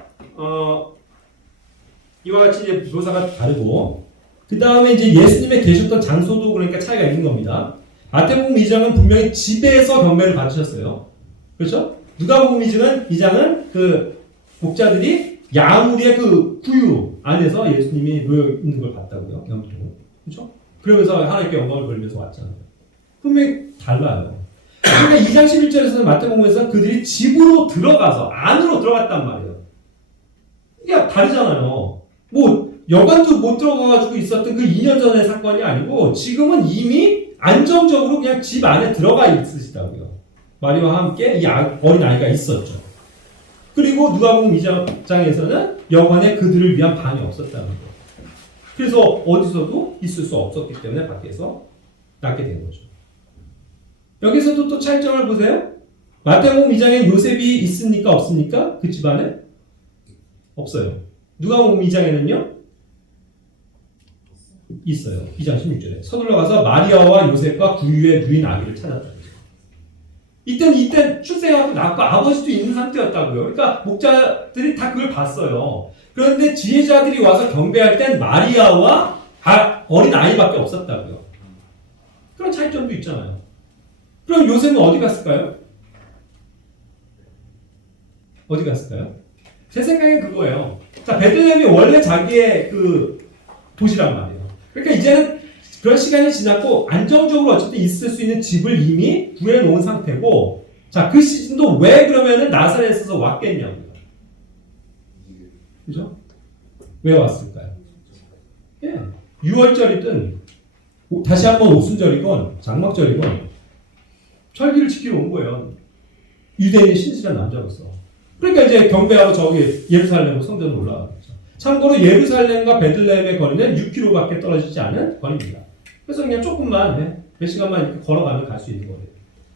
이와 같이 이제 묘사가 다르고 그 다음에 이제 예수님의 계셨던 장소도 그러니까 차이가 있는 겁니다. 마태복음 2장은 분명히 집에서 경배를 받으셨어요. 그렇죠? 누가복음 2장은 그 목자들이 야무리의 그 구유 안에서 예수님이 놓여 있는 걸 봤다고요. 영통을. 그렇죠? 그러면서 하나님께 영광을 돌리면서 왔잖아요. 분명히 달라요. 그러니까 2장 11절에서는 마태복음에서 그들이 집으로 들어가서 안으로 들어갔단 말이에요. 이게 다르잖아요. 뭐 여관도 못 들어가가지고 있었던 그 2년 전의 사건이 아니고 지금은 이미 안정적으로 그냥 집 안에 들어가 있으시다고요. 마리아와 함께 이 어린 아이가 있었죠. 그리고 누가복음 2장에서는 여관에 그들을 위한 방이 없었다는 거예요. 그래서 어디서도 있을 수 없었기 때문에 밖에서 낳게 된 거죠. 여기서도 또 차이점을 보세요. 마태복음 2장에 요셉이 있습니까? 없습니까? 그 집안에? 없어요. 누가복음 2장에는요? 있어요. 2장 16절에. 서둘러 가서 마리아와 요셉과 구유에 누인 아기를 찾았다. 이때 출생하고 낳고 아버지도 있는 상태였다고요. 그러니까 목자들이 다 그걸 봤어요. 그런데 지혜자들이 와서 경배할 땐 마리아와 어린 아이밖에 없었다고요. 그런 차이점도 있잖아요. 그럼 요셉은 어디 갔을까요? 어디 갔을까요? 제 생각엔 그거예요. 자, 베들레헴이 원래 자기의 그 도시란 말이에요. 그러니까 이제는 그런 시간이 지났고 안정적으로 어쨌든 있을 수 있는 집을 이미 구해놓은 상태고, 자, 그 시즌도 왜 그러면은 나사렛에서 왔겠냐고요. 그죠? 왜 왔을까요? 예. 6월절이든 다시 한번 오순절이건 장막절이건 절기를 지키러 온 거예요. 유대인의 신실한 남자로서. 그러니까 이제 경배하고 저기 예루살렘 성전으로 올라가겠죠. 참고로 예루살렘과 베들레헴의 거리는 6km밖에 떨어지지 않은 거리입니다. 그래서 그냥 조금만 몇 시간만 이렇게 걸어가면 갈 수 있는 거예요.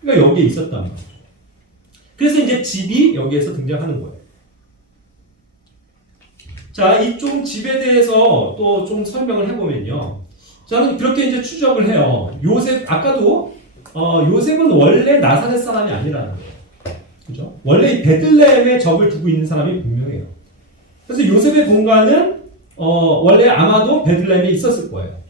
그러니까 여기에 있었단 말이죠. 그래서 이제 집이 여기에서 등장하는 거예요. 자, 이쪽 집에 대해서 또 좀 설명을 해보면요. 저는 그렇게 이제 추적을 해요. 요셉, 아까도, 요셉은 원래 나사렛 사람이 아니라는 거예요. 그죠? 원래 이 베들레헴에 적을 두고 있는 사람이 분명해요. 그래서 요셉의 본가는, 원래 아마도 베들레헴에 있었을 거예요.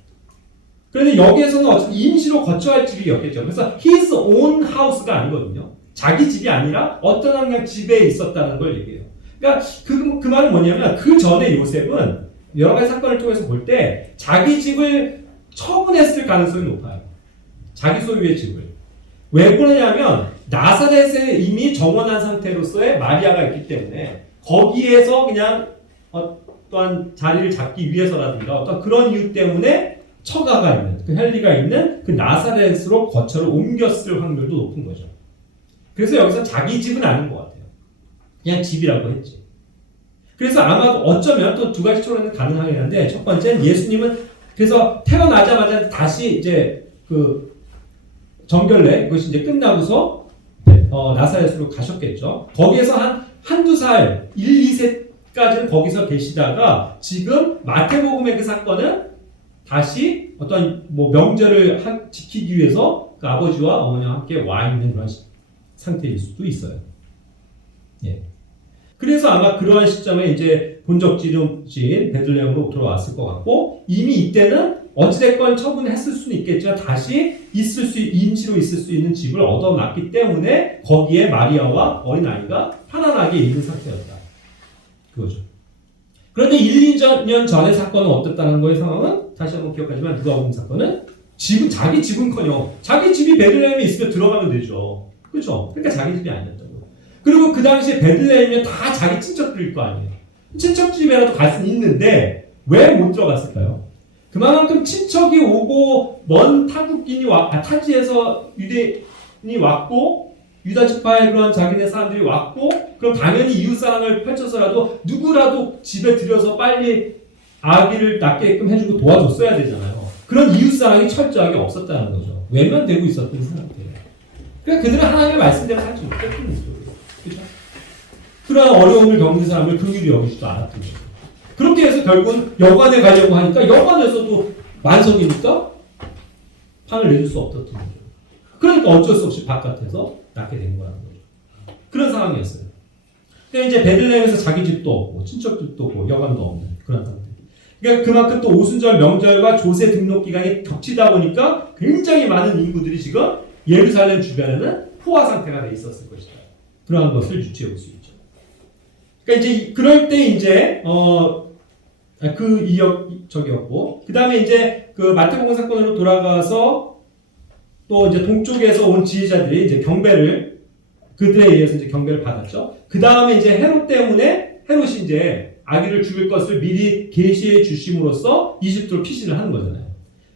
그런데 여기에서는 어차피 임시로 거처할 집이었겠죠. 그래서 his own house가 아니거든요. 자기 집이 아니라 어떤 그냥 집에 있었다는 걸 얘기해요. 그러니까 그 말은 뭐냐면 그 전에 요셉은 여러 가지 사건을 통해서 볼 때 자기 집을 처분했을 가능성이 높아요. 자기 소유의 집을. 왜 그러냐면 나사렛에 이미 정원한 상태로서의 마리아가 있기 때문에 거기에서 그냥 어떠한 자리를 잡기 위해서라든가 어떤 그런 이유 때문에 처가가 있는, 그 헨리가 있는 그 나사렛으로 거처를 옮겼을 확률도 높은 거죠. 그래서 여기서 자기 집은 아닌 것 같아요. 그냥 집이라고 했지. 그래서 아마도 어쩌면 또 두 가지 추론은 가능하긴 한데, 첫 번째는 예수님은 그래서 태어나자마자 다시 이제 그 정결례, 그것이 이제 끝나고서 나사렛으로 가셨겠죠. 거기에서 한두 살, 1, 2세까지는 거기서 계시다가 지금 마태복음의 그 사건은 다시 어떤 뭐 명절을 지키기 위해서 그 아버지와 어머니와 함께 와 있는 그런 상태일 수도 있어요. 예. 그래서 아마 그러한 시점에 이제 본적지인 베들레헴으로 돌아왔을 것 같고, 이미 이때는 어찌됐건 처분했을 수는 있겠지만 다시 임시로 있을 수 있는 집을 얻어놨기 때문에 거기에 마리아와 어린아이가 편안하게 있는 상태였다. 그거죠. 그런데 1, 2년 전의 사건은 어땠다는 거의 상황은 다시 한번 기억하지만 누가복음 사건은 자기 집은커녕 자기 집이 베들레헴에 있으면 들어가면 되죠. 그렇죠? 그러니까 자기 집이 아니었다고. 그리고 그 당시에 베들레헴이면 다 자기 친척들일 거 아니에요. 친척 집에라도 갈 수는 있는데 왜 못 들어갔을까요? 그만큼 친척이 오고 먼 타국인이 타지에서 유대인이 왔고 유다 지파의 그런 자기네 사람들이 왔고, 그럼 당연히 이웃 사랑을 펼쳐서라도 누구라도 집에 들여서 빨리 아기를 낳게끔 해주고 도와줬어야 되잖아요. 그런 이웃 사랑이 철저하게 없었다는 거죠. 외면되고 있었던 사람들이에요. 그러니까 그들은 하나님의 말씀대로 살지 못했던 거죠. 그렇죠? 그러한 어려움을 겪는 사람을 긍휼히 여기지도 않았던 거죠. 그렇게 해서 결국은 여관에 가려고 하니까 여관에서도 만석이니까 판을 내줄 수 없었던 거죠. 그러니까 어쩔 수 없이 바깥에서 낳게 된 거라는 거죠. 그런 상황이었어요. 그러니까 이제 베들레헴에서 자기 집도 없고 친척집도 없고 여관도 없는 그런 상태. 그러니까 그만큼 또 오순절 명절과 조세 등록 기간이 겹치다 보니까 굉장히 많은 인구들이 지금 예루살렘 주변에는 포화 상태가 돼 있었을 것이다. 그러한 것을 유추해 볼 수 있죠. 그러니까 이제 그럴 때 이제 저기였고, 그 다음에 이제 그 마태복음 사건으로 돌아가서 또 이제 동쪽에서 온 지휘자들이 이제 그들에 의해서 이제 경배를 받았죠. 그 다음에 이제 헤롯 때문에 헤롯이 이제 아기를 죽일 것을 미리 계시해 주심으로써 이집트로 피신을 하는 거잖아요.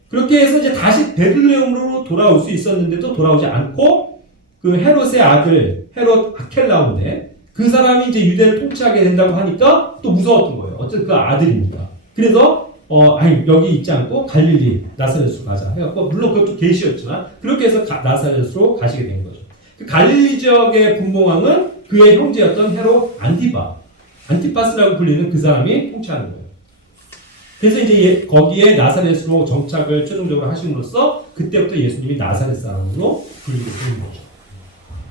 그렇게 해서 이제 다시 베들레헴으로 돌아올 수 있었는데도 돌아오지 않고 그 헤롯의 아들 헤롯 아켈라오인데 그 사람이 이제 유대를 통치하게 된다고 하니까 또 무서웠던 거예요. 어쨌든 그 아들이니까. 그래서 여기 있지 않고 갈릴리 나사렛으로 가자 해갖고, 물론 그것도 계시였지만 그렇게 해서 나사렛으로 가시게 된 거죠. 그 갈릴리 지역의 분봉왕은 그의 형제였던 헤롯 안티파스라고 불리는 그 사람이 통치하는 거예요. 그래서 이제 거기에 나사렛으로 정착을 최종적으로 하심으로써 그때부터 예수님이 나사렛 사람으로 불리게 되는 거죠.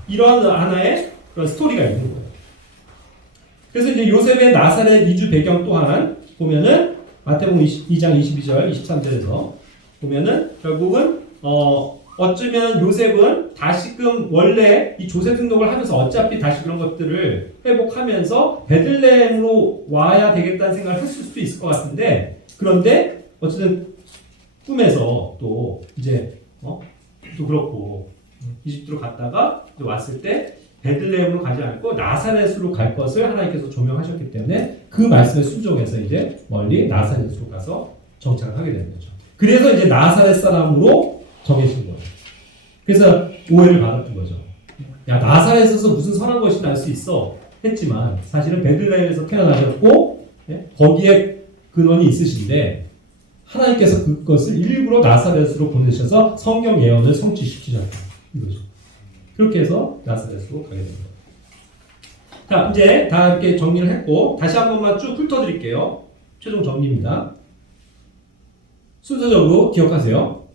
이러한 하나의 그런 스토리가 있는 거예요. 그래서 이제 요셉의 나사렛 이주 배경 또한 보면은 마태복음 2장 22절 23절에서 보면은 결국은 어쩌면 요셉은 다시금 원래 이 조세 등록을 하면서 어차피 다시 그런 것들을 회복하면서 베들레헴으로 와야 되겠다는 생각을 했을 수도 있을 것 같은데, 그런데 어쨌든 꿈에서 또 이제 또 그렇고 이집트로 갔다가 또 왔을 때 베들레헴으로 가지 않고 나사렛으로 갈 것을 하나님께서 조명하셨기 때문에 그 말씀에 순종해서 이제 멀리 나사렛으로 가서 정착을 하게 되는 거죠. 그래서 이제 나사렛 사람으로 정해진 거예요. 그래서 오해를 받았던 거죠. 나사렛에서 무슨 선한 것이 날 수 있어 했지만 사실은 베들레헴에서 태어나셨고 예? 거기에 근원이 있으신데 하나님께서 그것을 일부러 나사렛으로 보내셔서 성경 예언을 성취시키셨다. 이거죠. 그렇게 해서 나사렛으로 가게 됩니다. 자, 이제 다 이렇게 정리를 했고 다시 한 번만 쭉 훑어드릴게요. 최종 정리입니다. 순서적으로 기억하세요.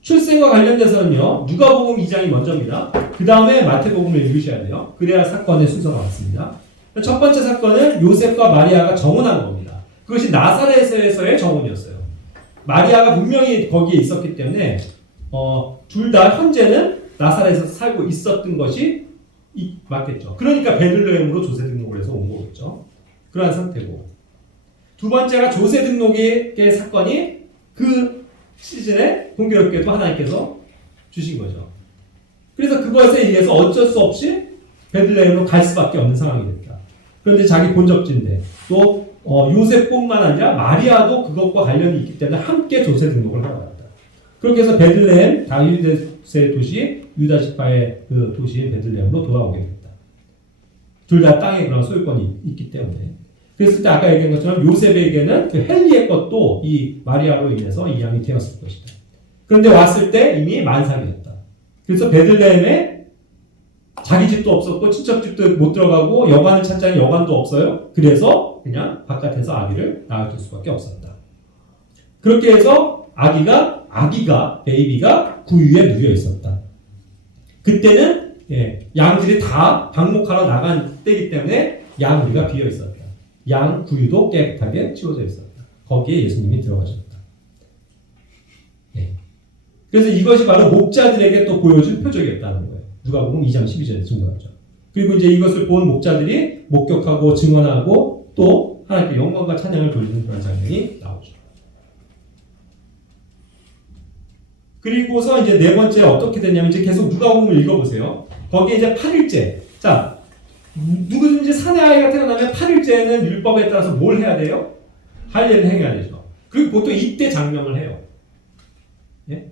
출생과 관련돼서는요. 누가복음 2장이 먼저입니다. 그 다음에 마태복음을 읽으셔야 돼요. 그래야 사건의 순서가 맞습니다. 첫 번째 사건은 요셉과 마리아가 정혼한 겁니다. 그것이 나사렛에서의 정혼이었어요. 마리아가 분명히 거기에 있었기 때문에 둘 다 현재는 나사렛에서 살고 있었던 것이 맞겠죠. 그러니까 베들레헴으로 조세 등록을 해서 온 거겠죠. 그러한 상태고 두 번째가 조세 등록의 사건이 그 시즌에 공교롭게도 하나님께서 주신 거죠. 그래서 그것에 의해서 어쩔 수 없이 베들레헴으로 갈 수밖에 없는 상황이 됐다. 그런데 자기 본적지인데 또 요셉뿐만 아니라 마리아도 그것과 관련이 있기 때문에 함께 조세 등록을 하러 갔다. 그렇게 해서 베들레헴 다윗의 도시 유다 지파의 그 도시인 베들레헴으로 돌아오게 됐다. 둘 다 땅에 그런 소유권이 있기 때문에. 그랬을 때 아까 얘기한 것처럼 요셉에게는 그 헬리의 것도 이 마리아로 인해서 이 양이 되었을 것이다. 그런데 왔을 때 이미 만삭이었다. 그래서 베들레헴에 자기 집도 없었고 친척 집도 못 들어가고 여관을 찾자니 여관도 없어요. 그래서 그냥 바깥에서 아기를 낳아줄 수밖에 없었다. 그렇게 해서 베이비가 구유에 누워 있었다. 그때는 양들이 다 방목하러 나간 때이기 때문에 양우리가 비어 있었다. 양 구유도 깨끗하게 치워져 있었다. 거기에 예수님이 들어가셨다. 그래서 이것이 바로 목자들에게 또 보여준 표적이었다는 거예요. 누가복음 2장 12절에 증거하죠. 그리고 이제 이것을 본 목자들이 목격하고 증언하고 또 하나님께 영광과 찬양을 돌리는 그런 장면이 나오죠. 그리고서 이제 네 번째 어떻게 되냐면 이제 계속 누가복음을 읽어보세요. 거기에 이제 8일째. 자, 누구든지 사내 아이가 태어나면 8일째는 율법에 따라서 뭘 해야 돼요? 할례를 행해야 되죠. 그리고 보통 이때 장명을 해요. 예?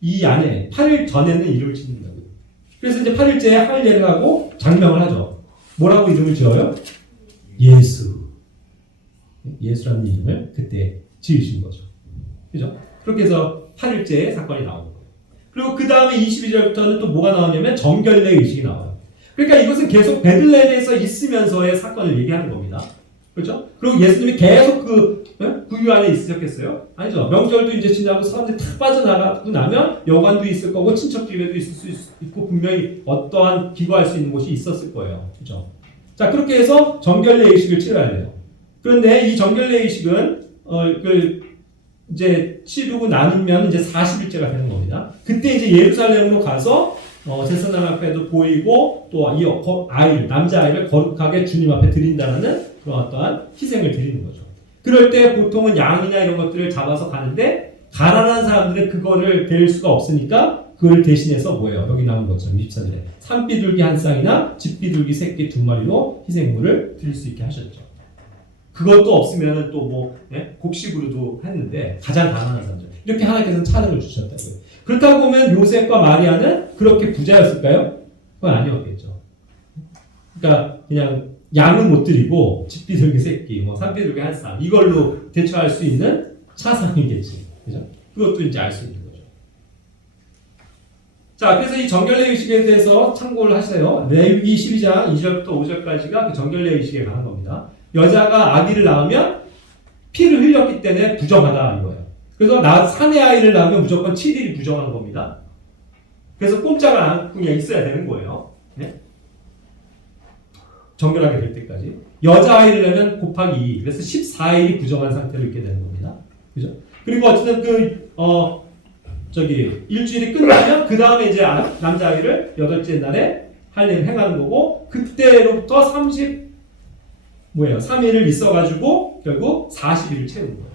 이 안에 8일 전에는 이름을 짓는다고요. 그래서 이제 8일째에 할례를 하고 장명을 하죠. 뭐라고 이름을 지어요? 예수. 예수라는 이름을 그때 지으신 거죠. 그죠? 그렇게 해서 8일째의 사건이 나오는 거예요. 그리고 그 다음에 22절부터는 또 뭐가 나오냐면 정결례 의식이 나와요. 그러니까 이것은 계속 베들레헴에서 있으면서의 사건을 얘기하는 겁니다. 그렇죠? 그리고 예수님이 계속 그 구유 안에 있으셨겠어요? 아니죠. 명절도 이제 지나고 사람들이 다 빠져나가고 나면 여관도 있을 거고 친척 집에도 있을 수 있고 분명히 어떠한 기거할 수 있는 곳이 있었을 거예요. 그렇죠? 자, 그렇게 해서 정결례 의식을 치러야 돼요. 그런데 이 정결례 의식은 이제 치르고 나누면 이제 40일째가 되는 겁니다. 그때 이제 예루살렘으로 가서 제사장 앞에도 보이고 또 이 남자아이를 거룩하게 주님 앞에 드린다는 그런 어떠한 희생을 드리는 거죠. 그럴 때 보통은 양이나 이런 것들을 잡아서 가는데 가난한 사람들은 그거를 댈 수가 없으니까 그걸 대신해서 뭐예요? 여기 나온 것처럼 24절에 산비둘기 한 쌍이나 집비둘기 새끼 2마리로 희생물을 드릴 수 있게 하셨죠. 그것도 없으면 또 곡식으로도 했는데 가장 가난한 사람들 이렇게 하나님께서는 찬양을 주셨다고요. 그렇다고 보면 요셉과 마리아는 그렇게 부자였을까요? 그건 아니었겠죠. 그러니까 그냥 양은 못 드리고 집비둘기 새끼, 산비둘기 한 쌍 이걸로 대처할 수 있는 차상이겠지. 그죠? 그것도 이제 알 수 있는 거죠. 자, 그래서 이 정결례 의식에 대해서 참고를 하세요. 레위기 12장 2절부터 5절까지가 그 정결례 의식에 관한 겁니다. 여자가 아기를 낳으면 피를 흘렸기 때문에 부정하다 이거예요. 그래서 사내 아이를 낳으면 무조건 7일이 부정한 겁니다. 그래서 꼼짝을 않고 그냥 있어야 되는 거예요. 네? 정결하게 될 때까지. 여자아이를 낳으면 곱하기 2. 그래서 14일이 부정한 상태로 있게 되는 겁니다. 그죠? 그리고 어쨌든 일주일이 끝나면 그 다음에 이제 남자아이를 8째 날에 할례를 행하는 거고 그때로부터 3일을 있어가지고 결국 40일을 채우는 거예요.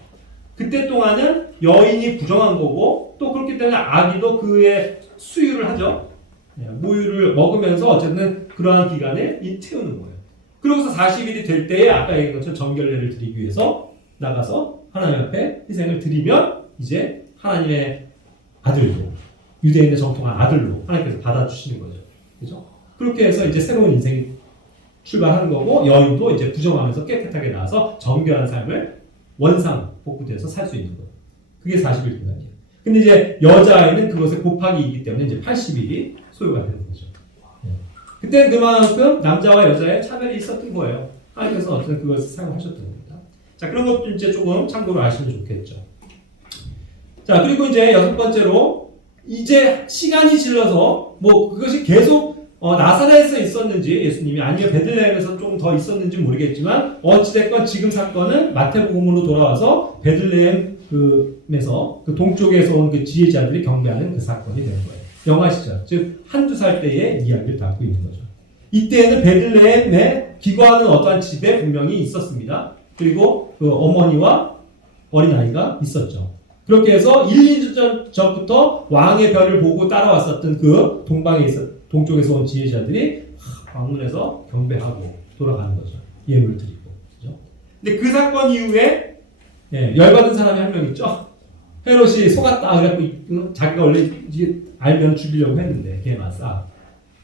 그때 동안은 여인이 부정한 거고 또 그렇기 때문에 아기도 그의 수유를 하죠. 모유를 먹으면서 어쨌든 그러한 기간에 채우는 거예요. 그러고서 40일이 될 때에 아까 얘기한 것처럼 정결례를 드리기 위해서 나가서 하나님 앞에 희생을 드리면 이제 하나님의 아들로 유대인의 정통한 아들로 하나님께서 받아주시는 거죠. 그죠? 그렇게 해서 이제 새로운 인생이 출발하는 거고 여인도 이제 부정하면서 깨끗하게 나와서 정결한 삶을 원상 복구돼서 살 수 있는 거예요. 그게 40일 기간이에요. 근데 이제 여자아이는 그것의 곱하기 2이기 때문에 이제 80일이 소요가 되는 거죠. 그때는 그만큼 남자와 여자의 차별이 있었던 거예요. 하나님께서 어쨌든 그것을 사용하셨던 겁니다. 자, 그런 것도 이제 조금 참고로 아시면 좋겠죠. 자, 그리고 이제 여섯 번째로 이제 시간이 질러서 뭐 그것이 계속 나사렛에 있었는지 예수님이 아니면 베들레헴에서 조금 더 있었는지 모르겠지만 어찌됐건 지금 사건은 마태복음으로 돌아와서 베들레헴에서 그 동쪽에서 온 그 지혜자들이 경배하는 그 사건이 되는 거예요. 영화 시절, 즉 한두 살 때의 이야기를 담고 있는 거죠. 이때에는 베들레헴에 기거하는 어떠한 집에 분명히 있었습니다. 그리고 그 어머니와 어린아이가 있었죠. 그렇게 해서 1, 2주 전부터 왕의 별을 보고 따라왔었던 그 동쪽에서 온 지혜자들이 방문해서 경배하고 돌아가는 거죠. 예물을 드리고. 그죠? 근데 그 사건 이후에 열받은 사람이 한 명 있죠. 헤롯이 속았다. 그래갖고 자기가 원래 이게 알면 죽이려고 했는데 걔만 싹.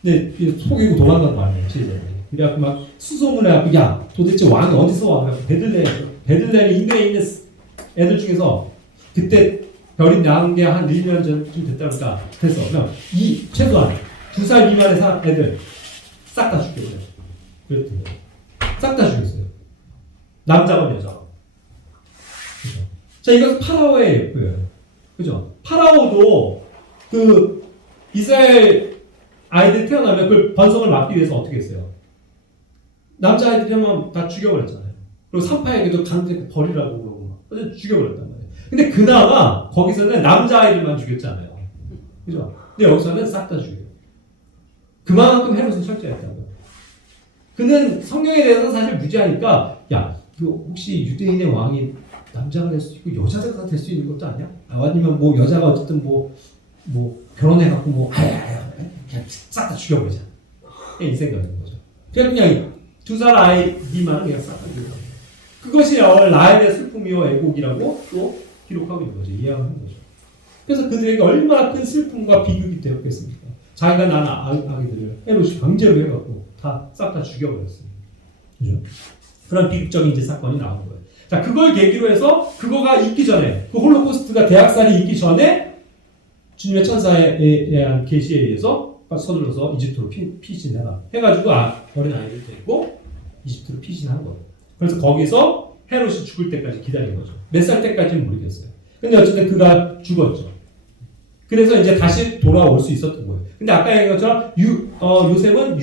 근데 속이고 도망간 거 아니에요, 지혜자들이. 그래갖고 막 수소문해갖고 야 도대체 왕이 어디서 와? 베들레헴 인근에 있는 애들 중에서 그때 별이 나온 게 한 1년 전쯤 됐다니까 됐어. 그럼 최소한 2살 미만의 애들 싹 다 죽여버려요. 그랬던 거예요. 싹 다 죽였어요. 남자건 여자건. 그죠? 자, 이것은 파라오의 예표예요. 그죠? 파라오도 그 이스라엘 아이들 태어나면 그 번성을 막기 위해서 어떻게 했어요? 남자아이들 하면 다 죽여버렸잖아요. 그리고 산파에게도 강제 버리라고 그러고 막 죽여버렸단 말이에요. 근데 그나마 거기서는 남자아이들만 죽였잖아요. 그죠? 근데 여기서는 싹 다 죽여요. 그만큼 헤롯은 철저했다고요. 그는 성경에 대해서 사실 무지하니까 야, 혹시 유대인의 왕이 남자가 될 수 있고 여자가 될 수 있는 것도 아니야? 아니면 뭐 여자가 어쨌든 뭐 결혼해갖고 뭐 그냥 싹 다 죽여버리자. 이 생각인 거죠. 그냥 2살 아이 미만은 그냥 싹 다 죽여. 그것이 라헬의 슬픔이요 애곡이라고 또 기록하고 있는 거죠. 이해하는 거죠. 그래서 그들에게 얼마나 큰 슬픔과 비극이 되었겠습니까? 자기가 낳은 아기들을 헤롯이 강제로 해갖고 싹 다 죽여버렸습니다. 그죠? 그런 비극적인 이제 사건이 나온 거예요. 자, 그걸 계기로 해서 그거가 있기 전에 그 홀로코스트가 대학살이 있기 전에 주님의 천사에 대한 계시에 의해서 서둘러서 이집트로 피신해라 해가지고 어린 아이를 데리고 이집트로 피신한 거예요. 그래서 거기서 헤롯이 죽을 때까지 기다린 거죠. 몇 살 때까지는 모르겠어요. 근데 어쨌든 그가 죽었죠. 그래서 이제 다시 돌아올 수 있었던 거예요. 근데 아까 얘기한 것처럼 요셉은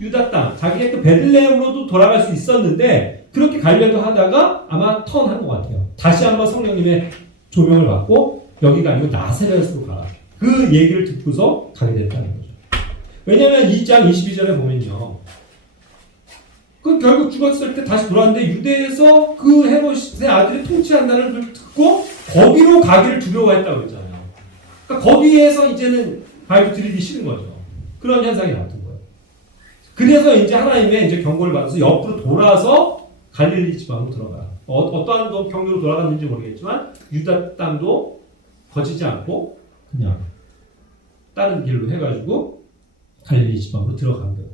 유다 땅, 자기의 그 베들레헴으로도 돌아갈 수 있었는데 그렇게 가려고 하다가 아마 턴한 것 같아요. 다시 한번 성령님의 조명을 받고 여기가 아니고 나사렛으로 가라. 그 얘기를 듣고서 가게 됐다는 거죠. 왜냐하면 2장 22절에 보면요. 그 결국 죽었을 때 다시 돌아왔는데 유대에서 그 헤롯의 아들이 통치한다는 걸 듣고 거기로 가기를 두려워했다고 했잖아요. 그러니까 거기에서 이제는 발도 들이기 싫은 거죠. 그런 현상이 나왔던 거예요. 그래서 이제 하나님의 이제 경고를 받아서 옆으로 돌아서 갈릴리 지방으로 들어가. 어떠한 경로로 돌아갔는지 모르겠지만 유다 땅도 거치지 않고 그냥 다른 길로 해가지고 갈릴리 지방으로 들어간 거예요.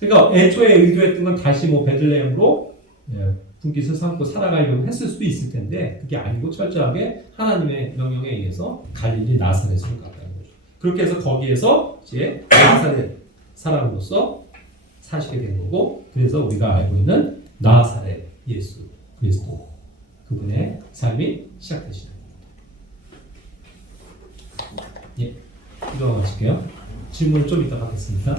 그러니까 애초에 의도했던 건 다시 뭐 베들레헴으로 분깃을 삼고 살아가려고 했을 수도 있을 텐데 그게 아니고 철저하게 하나님의 명령에 의해서 갈릴리 나사렛으로 갔다는 거죠. 그렇게 해서 거기에서 이제 나사렛 사람으로서 사시게 된 거고 그래서 우리가 알고 있는 나사렛 예수 그리스도 그분의 삶이 시작되시는 겁니다. 예, 이거 마칠게요. 질문 좀 이따 받겠습니다.